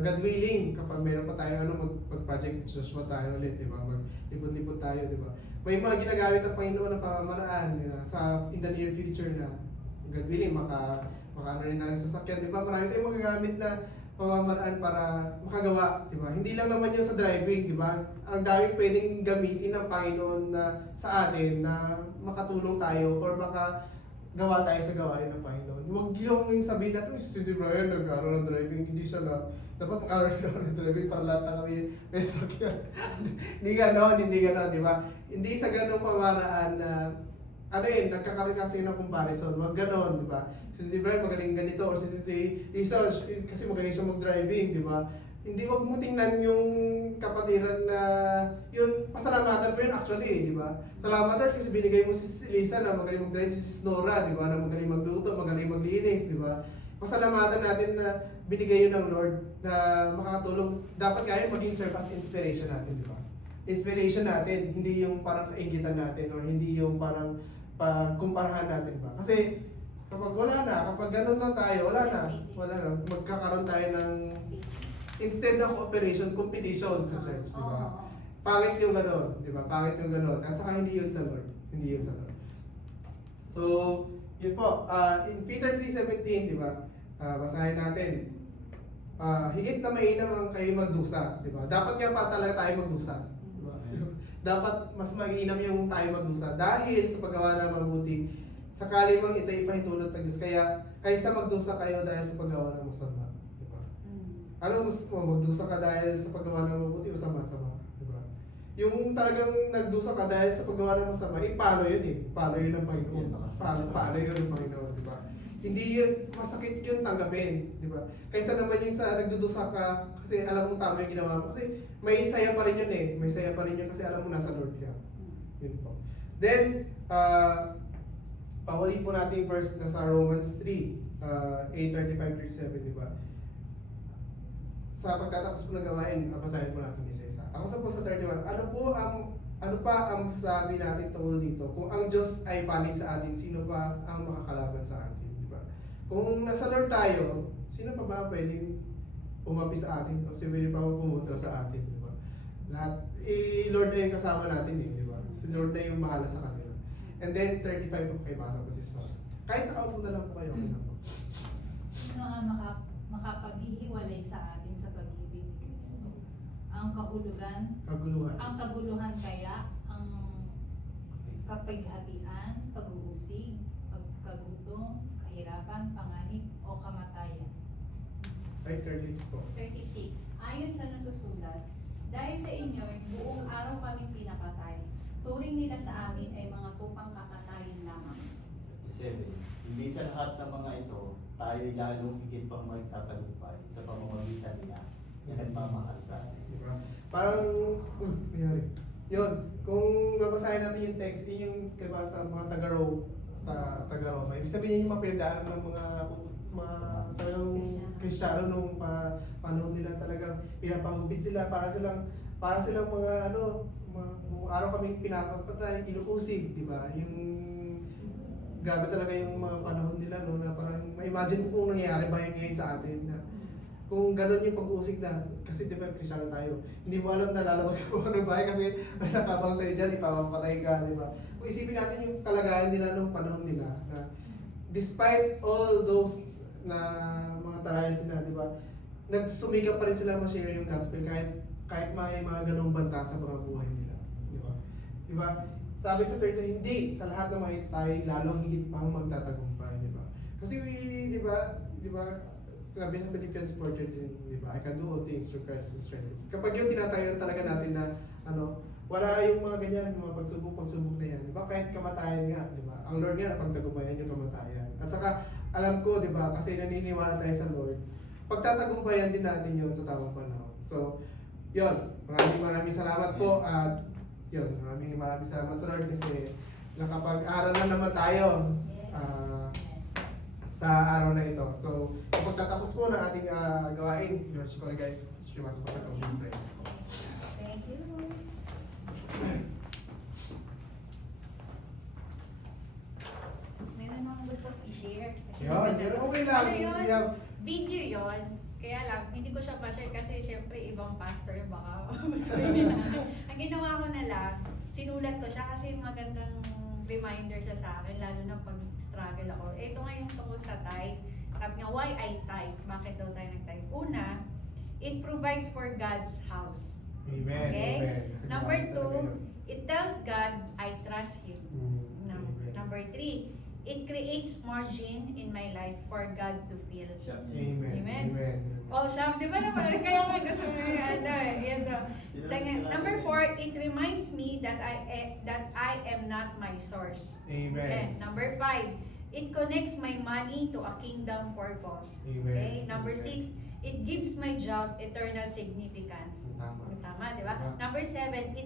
God willing, kapag meron pa tayo mag-project Joshua tayo ulit, di ba? Maglipot-lipot tayo, di ba? May mga ginagamit ng Panginoon na pamamaraan in the near future na God willing, maka rin tayo sa sasakyan, di ba? Marami tayong magagamit na pamamaraan para makagawa, di ba? Hindi lang naman yun sa driving, di ba? Ang daming pwedeng gamitin ng Panginoon na sa atin na makatulong tayo or makagawa tayo sa gawain ng Panginoon. Huwag yung sabihin natin, si Brian nag-aaral ng driving, hindi siya dapat mag-aaral ng driving para lahat na kami may sakyan. Hindi ganon, di ba? Hindi sa ganong pamaraan na nagkakaroon kasi ng comparison. Wag ganon, di ba? Si Brian magaling ganito or si Rizal kasi magaling siya mag-driving, di ba? Hindi, wag mo tingnan yung kapatiran na yun, pasalamatan mo yun actually, di ba? Salamat kasi binigay mo si Lisa na magaling mag-drive, si Nora, di ba? Na magaling magluto, magaling maglinis, di ba? Pasalamatan natin na binigay yun ng Lord na makakatulong. Dapat kaya maging serve as inspiration natin, di ba? inspiration natin, hindi yung parang kaingitan natin or hindi yung parang pagkumparahan natin ba. Kasi kapag wala na, kapag ganun lang tayo, wala na. Magkakaroon tayo ng instead of cooperation, competition sa church, di ba? Oo. Pangit yung gano'n, di ba? Pangit yung gano'n. At saka hindi yun sa Lord. Hindi yun sa Lord. So, yun po. In Peter 3:17, di ba? Basahin natin. Higit na mainam ang kayo magdusa, di ba? Dapat nga pa talaga tayo magdusa. Di ba? Dapat mas mainam yung tayo magdusa dahil sa paggawa ng mabuti, sakali mang ito'y ipahintulot ng Diyos. Kaysa magdusa kayo dahil sa paggawa ng masama. Di ba? Ano gusto mo? Magdusa ka dahil sa paggawa ng mabuti o sama-sama? Di ba? Yung talagang nagdusa ka dahil sa paggawa ng masama, paano yun eh? Paano yun ang Panginoon? Paano yun ang Panginoon? Di ba? Hindi yun, masakit yun tanggapin, di ba? Kaysa naman yung sa nagdudusa ka, kasi alam mo tama yung ginawa mo. Kasi may saya pa rin yun eh. May saya pa rin yun kasi alam mo nasa Lord ka. Yun po. Then, pawali po natin yung verse na sa Romans 3, 8:35-37, di ba? Sa pagkatapos po ng gawain, basahin po natin isa-isa. Ako sa po sa 31, ano pa ang masasabi natin tungkol dito? Kung ang Diyos ay panig sa atin, sino pa ang makakalaban sa atin? Kung nasa Lord tayo, sino pa ba pwedeng umapi sa atin o sino pa pumunta sa atin, di ba? Lahat, Lord na yung kasama natin eh, di ba? Si Lord na yung bahala sa kanila. And then 35 po kayo basa po si Son. Kahit nakaupo na lang po kayo, okay na po. Sino ang makapaghihiwalay sa atin sa pag-ibig ni Kristo? Ang Kaguluhan. kaguluhan kaya, ang kapighatian, pag-uusig, pagkagutom, kahirapan, panganib, o kamatayan. Ay, 36 po. 36. Ayon sa nasusulat, dahil sa inyo, buong araw kaming pinapatay. Turing nila sa amin ay mga tupang kakatayin lamang. 7. Hindi sa lahat ng mga ito, tayo lalong higit pang magtatagumpay sa pamamagitan niya na nagmamahal sa atin. Di ba? Parang, nangyari. Yun, kung babasahin natin yung text, yun yung diba, sa mga taga-Roma. Ibig sabihin yung mga pinagdaanan ng mga talagang Kristiyano nung panahon nila talagang pinapahubid sila para silang mga kung araw kaming pinapapatay, inuusig, di ba? Yung grabe talaga yung mga panahon nila no na parang ma-imagine mo kung nangyayari ba yun ngayon sa atin na kung gano'n yung pag-uusig na kasi di ba Kristiyano tayo, hindi mo alam na lalabas ka kung ano ba kasi may nakabang sa'yo dyan, ipapapatay ka, di ba? Kung isipin natin yung kalagayan nila nung panahon nila na despite all those na mga trials nila, di ba? Nagsumikap pa rin sila ma-share yung gospel kahit may mga ganung banta sa mga buhay nila, di ba? Di ba? Sabi sa 30, hindi sa lahat ng mga tayo lalong higit pang magtatagumpay, di ba? Kasi di ba, sabi sa Philippians 4:13, di ba? I can do all things through Christ who strengthens me. Kapag yung tinatayo talaga natin na wala yung mga ganyan, mga pagsubok na yan, di ba? Kahit kamatayan nga, di ba? Ang Lord nga napagtagumpayan yung kamatayan. At saka alam ko, di ba? Kasi naniniwala tayo sa Lord. Pagtatagumpayan din natin yun sa tamang panahon. So, yun. Maraming salamat po at yun, maraming salamat sa Lord kasi nakapag-aral na naman tayo sa araw na ito. So, pagtatapos po ng ating gawain, George ko guys, shimas po sa closing prayer. Thank you. Meron akong gusto i-share. Yun, okay lang. Ano yun? Yeah. Video yun. Kaya lang, hindi ko siya pa-share kasi syempre ibang pastor baka masabi natin. Ang ginawa ko na lang, sinulat ko siya kasi magandang reminder siya sa akin, lalo na pag-struggle ako. Ito nga yung tungkol sa tithe. Sabi nga, why I tithe? Bakit daw tayo nag-tithe? Una, it provides for God's house. Amen. Okay? Amen. Number 2, it tells God, I trust Him. Amen. Number 3, it creates margin in my life for God to fill. Amen. Amen. Amen. Oh, Sham, di ba naman? Kaya nga gusto mo yung yan to. Number 4, it reminds me that I am not my source. Amen. And number 5, it connects my money to a kingdom purpose. Amen. Okay? Number Amen. 6, it gives my job eternal significance. Tama. Tama, di ba? Tama. Number 7,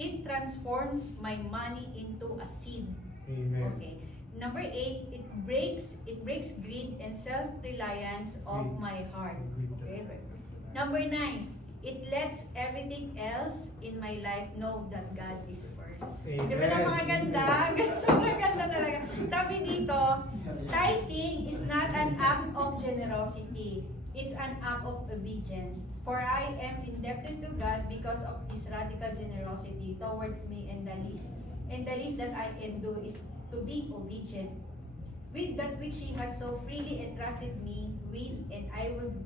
it transforms my money into a seed. Amen. Okay. Number 8, it breaks greed and self-reliance of Greed. my heart. Okay. Number 9, It lets everything else in my life know that God is first. Amen. Di ba napakaganda? Sobrang ganda talaga. Sabi dito, tithing is not an act of generosity. It's an act of obedience. For I am indebted to God because of His radical generosity towards me, and the least that I can do is to be obedient with that which He has so freely entrusted me with, and I will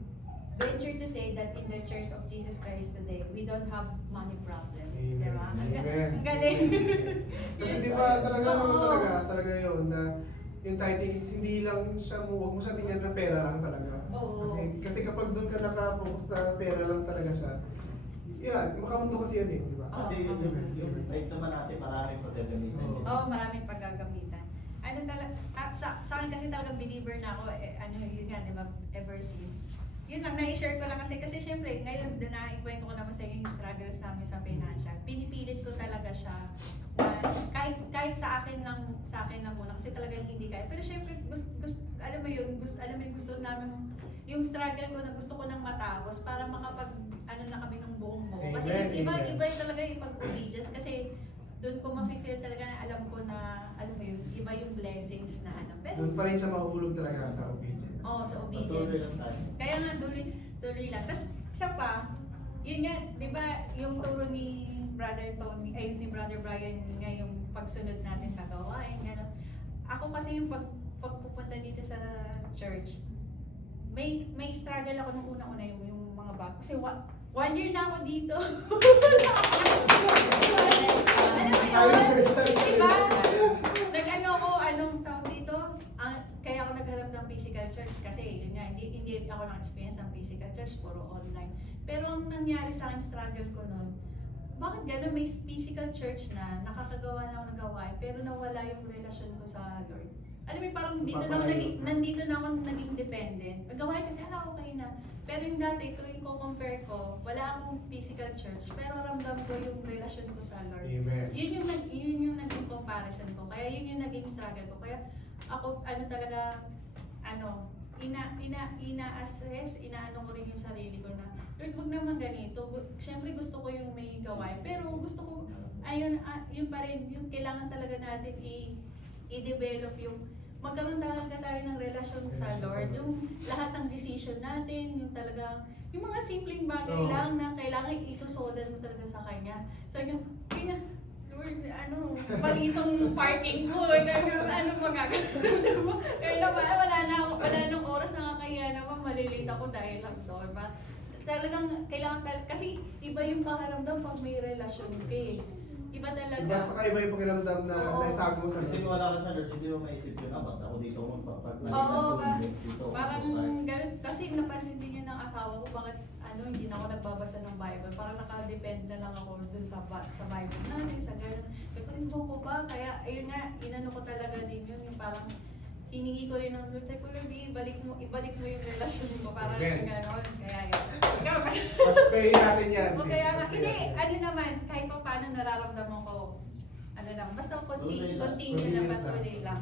venture to say that in the Church of Jesus Christ today, we don't have money problems. Amen. Diba? Amen. Ang galing. Kasi di ba talaga naman Oo. talaga yun na yung tithing is hindi lang siya huwag mo siya tingnan na pera lang talaga. Oo. Kasi kapag doon ka naka-focus na pera lang talaga siya, yan, makamundo kasi yun eh, di ba? Kasi Oo. yung tithe naman natin maraming pagagamitan Oo. yun. Oo, maraming paggagamitan. Ano talaga, sa akin kasi talagang believer na ako, yun nga, di ba, ever since. Yun lang, na-share ko lang kasi syempre, ngayon, na-ikwento ko naman sa inyo yung struggles namin sa financial. Pinipilit ko talaga siya na kahit sa akin lang muna, kasi talagang hindi kaya. Pero syempre, alam mo yung gusto namin, yung struggle ko na gusto ko nang matapos para na kami ng buong buo. Kasi Amen, iba amen. talaga yung pag-obedience, kasi doon ko mafe-feel talaga na alam ko na, alam mo yun, iba yung blessings na ano. Pero, Doon pa rin siya mahuhulog talaga sa obedience. oo, sa Patuloy obedience. lang tayo. Kaya nga, tuloy lang. Tapos, isa pa, yun nga, di ba, yung turo ni Brother Tony, ni Brother Brian, nga yung pagsunod natin sa gawain, gano'n. Ako kasi yung pagpupunta dito sa church, may struggle ako nung una-una yung mga bag. Kasi 1 year na ako dito. Ano ba yun? Diba? Nag-ano ako, anong tawag dito? Kaya ako naghanap ng physical church kasi yun nga, hindi ako na-experience ng physical church, puro online. Pero ang nangyari sa akin, struggle ko nun, bakit gano'n may physical church na nakakagawa na ako ng gawain pero nawala yung relasyon ko sa Lord? Alam mo, parang nandito na ako naging dependent. Pag-gawain kasi, okay na. Pero yung dati, kung i-compare ko, wala akong physical church, pero ramdam ko yung relasyon ko sa Lord. Amen. Yun yung naging comparison ko. Kaya yun yung naging struggle ko. Kaya ako, ina-assess, inaano ko rin yung sarili ko na, Lord, wag naman ganito. Siyempre gusto ko yung may gawain, pero gusto ko, yun pa rin, yung kailangan talaga natin i-develop yung, magkaroon talaga tayo ng relasyon sa Lord. Yung lahat ng decision natin, yung talagang, yung mga simpleng bagay Oo. lang na kailangan isusodan mo talaga sa Kanya. So yung, Lord, mali itong parking ko, ano magagawin mo? Kaya naman, wala nang oras nakakahiya naman, malilate ako dahil lang doon. Talagang, kasi iba yung pakaramdam pag may relasyon ka eh. Iba talaga. Diba, at saka iba yung pakiramdam na Oo. naisabi mo sa Kasi kung Lord. wala ka sa Lord, hindi mo maisip yun, basta ako dito ako magpapark Oo, dito ako parang magpapark. ganun. Kasi napansin din yun ng asawa ko, bakit hindi na ako nagbabasa ng Bible. Parang nakadepend na lang ako dun sa Bible namin, sa ganun. Kaya ko ba? Kaya, ayun nga, inano ko talaga din yun, yung parang hiningi ko rin ng Lord, sabi ko, Lord, ibalik mo yung relasyon mo, parang Amen. gano'n. Kaya yun. Ikaw ba? Pray natin yan. O sis. kaya nga, Pray hindi, natin. naman, kahit pa paano nararamdaman ko, lang, basta Tuloy lang. continue lang, Continuous patuloy lang.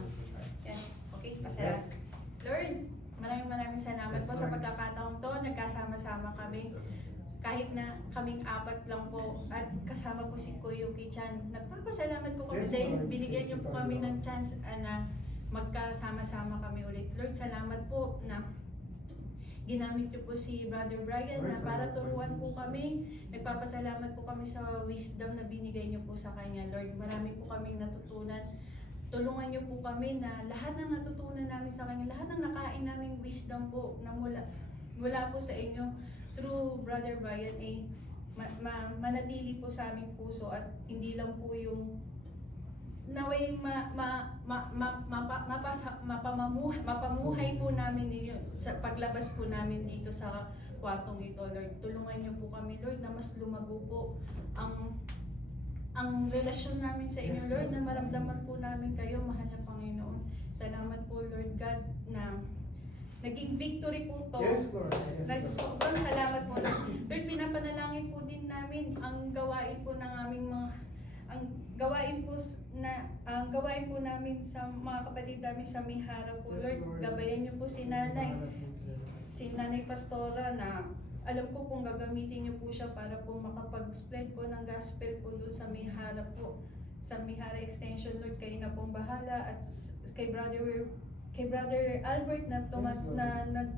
Yan, okay, pasalamat. Lord, maraming salamat Yes, po sa Lord. pagkakataon to, nagkasama-sama kami. Kahit na kaming 4 lang po at kasama po si Kuya Yuki-chan. Nagpapasalamat po kami Yes, dahil Lord. binigyan niyo po Thank you, kami Lord. ng chance na magkasama-sama kami ulit. Lord, salamat po na ginamit niyo po si Brother Brian Lord, na para salamat. turuan po kami. Nagpapasalamat po kami sa wisdom na binigay niyo po sa kanya. Lord, marami po kaming natutunan. Tulungan niyo po kami na lahat ng natutunan namin sa kanya, lahat ng nakain naming wisdom po na mula po sa inyo through Brother Brian manatili po sa aming puso at hindi lang po yung naway mapamuhay po namin ninyo sa paglabas po namin dito sa kwartong ito, Lord. Tulungan niyo po kami, Lord, na mas lumago po ang relasyon namin sa inyo, Yes, Lord, yes. na maramdaman po namin kayo, mahal na Panginoon. Salamat po, Lord God, na naging victory po to. Yes, Lord. Yes, Lord. Sobrang salamat po. Lord, pinapanalangin po din namin ang gawain po ng aming gawain po namin sa mga kapatid namin sa Mihara po, Yes, Lord. Lord. Gabayan niyo po si Nanay Pastora na alam ko kung gagamitin niyo po siya para po makapag-spread po ng gospel po doon sa may harap po. Sa Mihara Extension, Lord, kayo na pong bahala. At kay Brother Albert na Yes, Lord.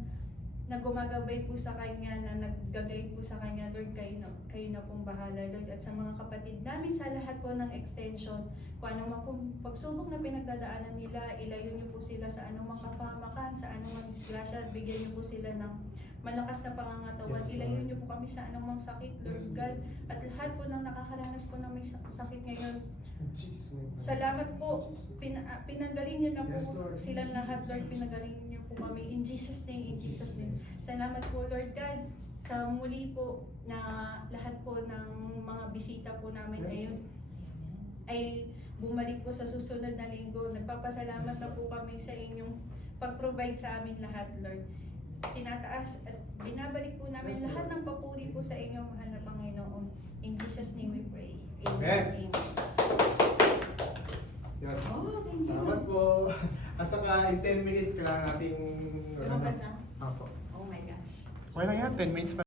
na gumagabay po sa kanya, na naggagay po sa kanya, Lord, kayo na pong bahala, Lord. At sa mga kapatid namin sa lahat po ng extension, kung anong pong pagsubok na pinagdadaanan nila, ilayo niyo po sila sa anumang kapamakan, sa anumang disgrasya, at bigyan niyo po sila ng malakas na pangangatawan. Yes, Ilayo Lord. niyo po kami sa anumang sakit, Lord Yes, God. Lord. At lahat po ng nakakaranas po ng may sakit ngayon, In Jesus' name. salamat po. Pinagaling niyo na po Yes, Lord. silang lahat, Lord. Pinagaling niyo po kami. In Jesus' name, in Jesus' name. Salamat po, Lord God, sa muli po na lahat po ng mga bisita po namin Yes, ngayon ay bumalik po sa susunod na linggo. Nagpapasalamat Yes, na po kami sa inyong pag-provide sa amin lahat, Lord. Tinataas at binabalik po namin Yes, lahat Lord. ng papuri po sa inyong mahal na Panginoon. In Jesus' name we pray. Amen. Amen. Yan. Oh, thank you. Salamat po. At saka in 10 minutes kailangan nating Lumabas na? Apo. Oh my gosh. Okay lang yan, 10 minutes pa.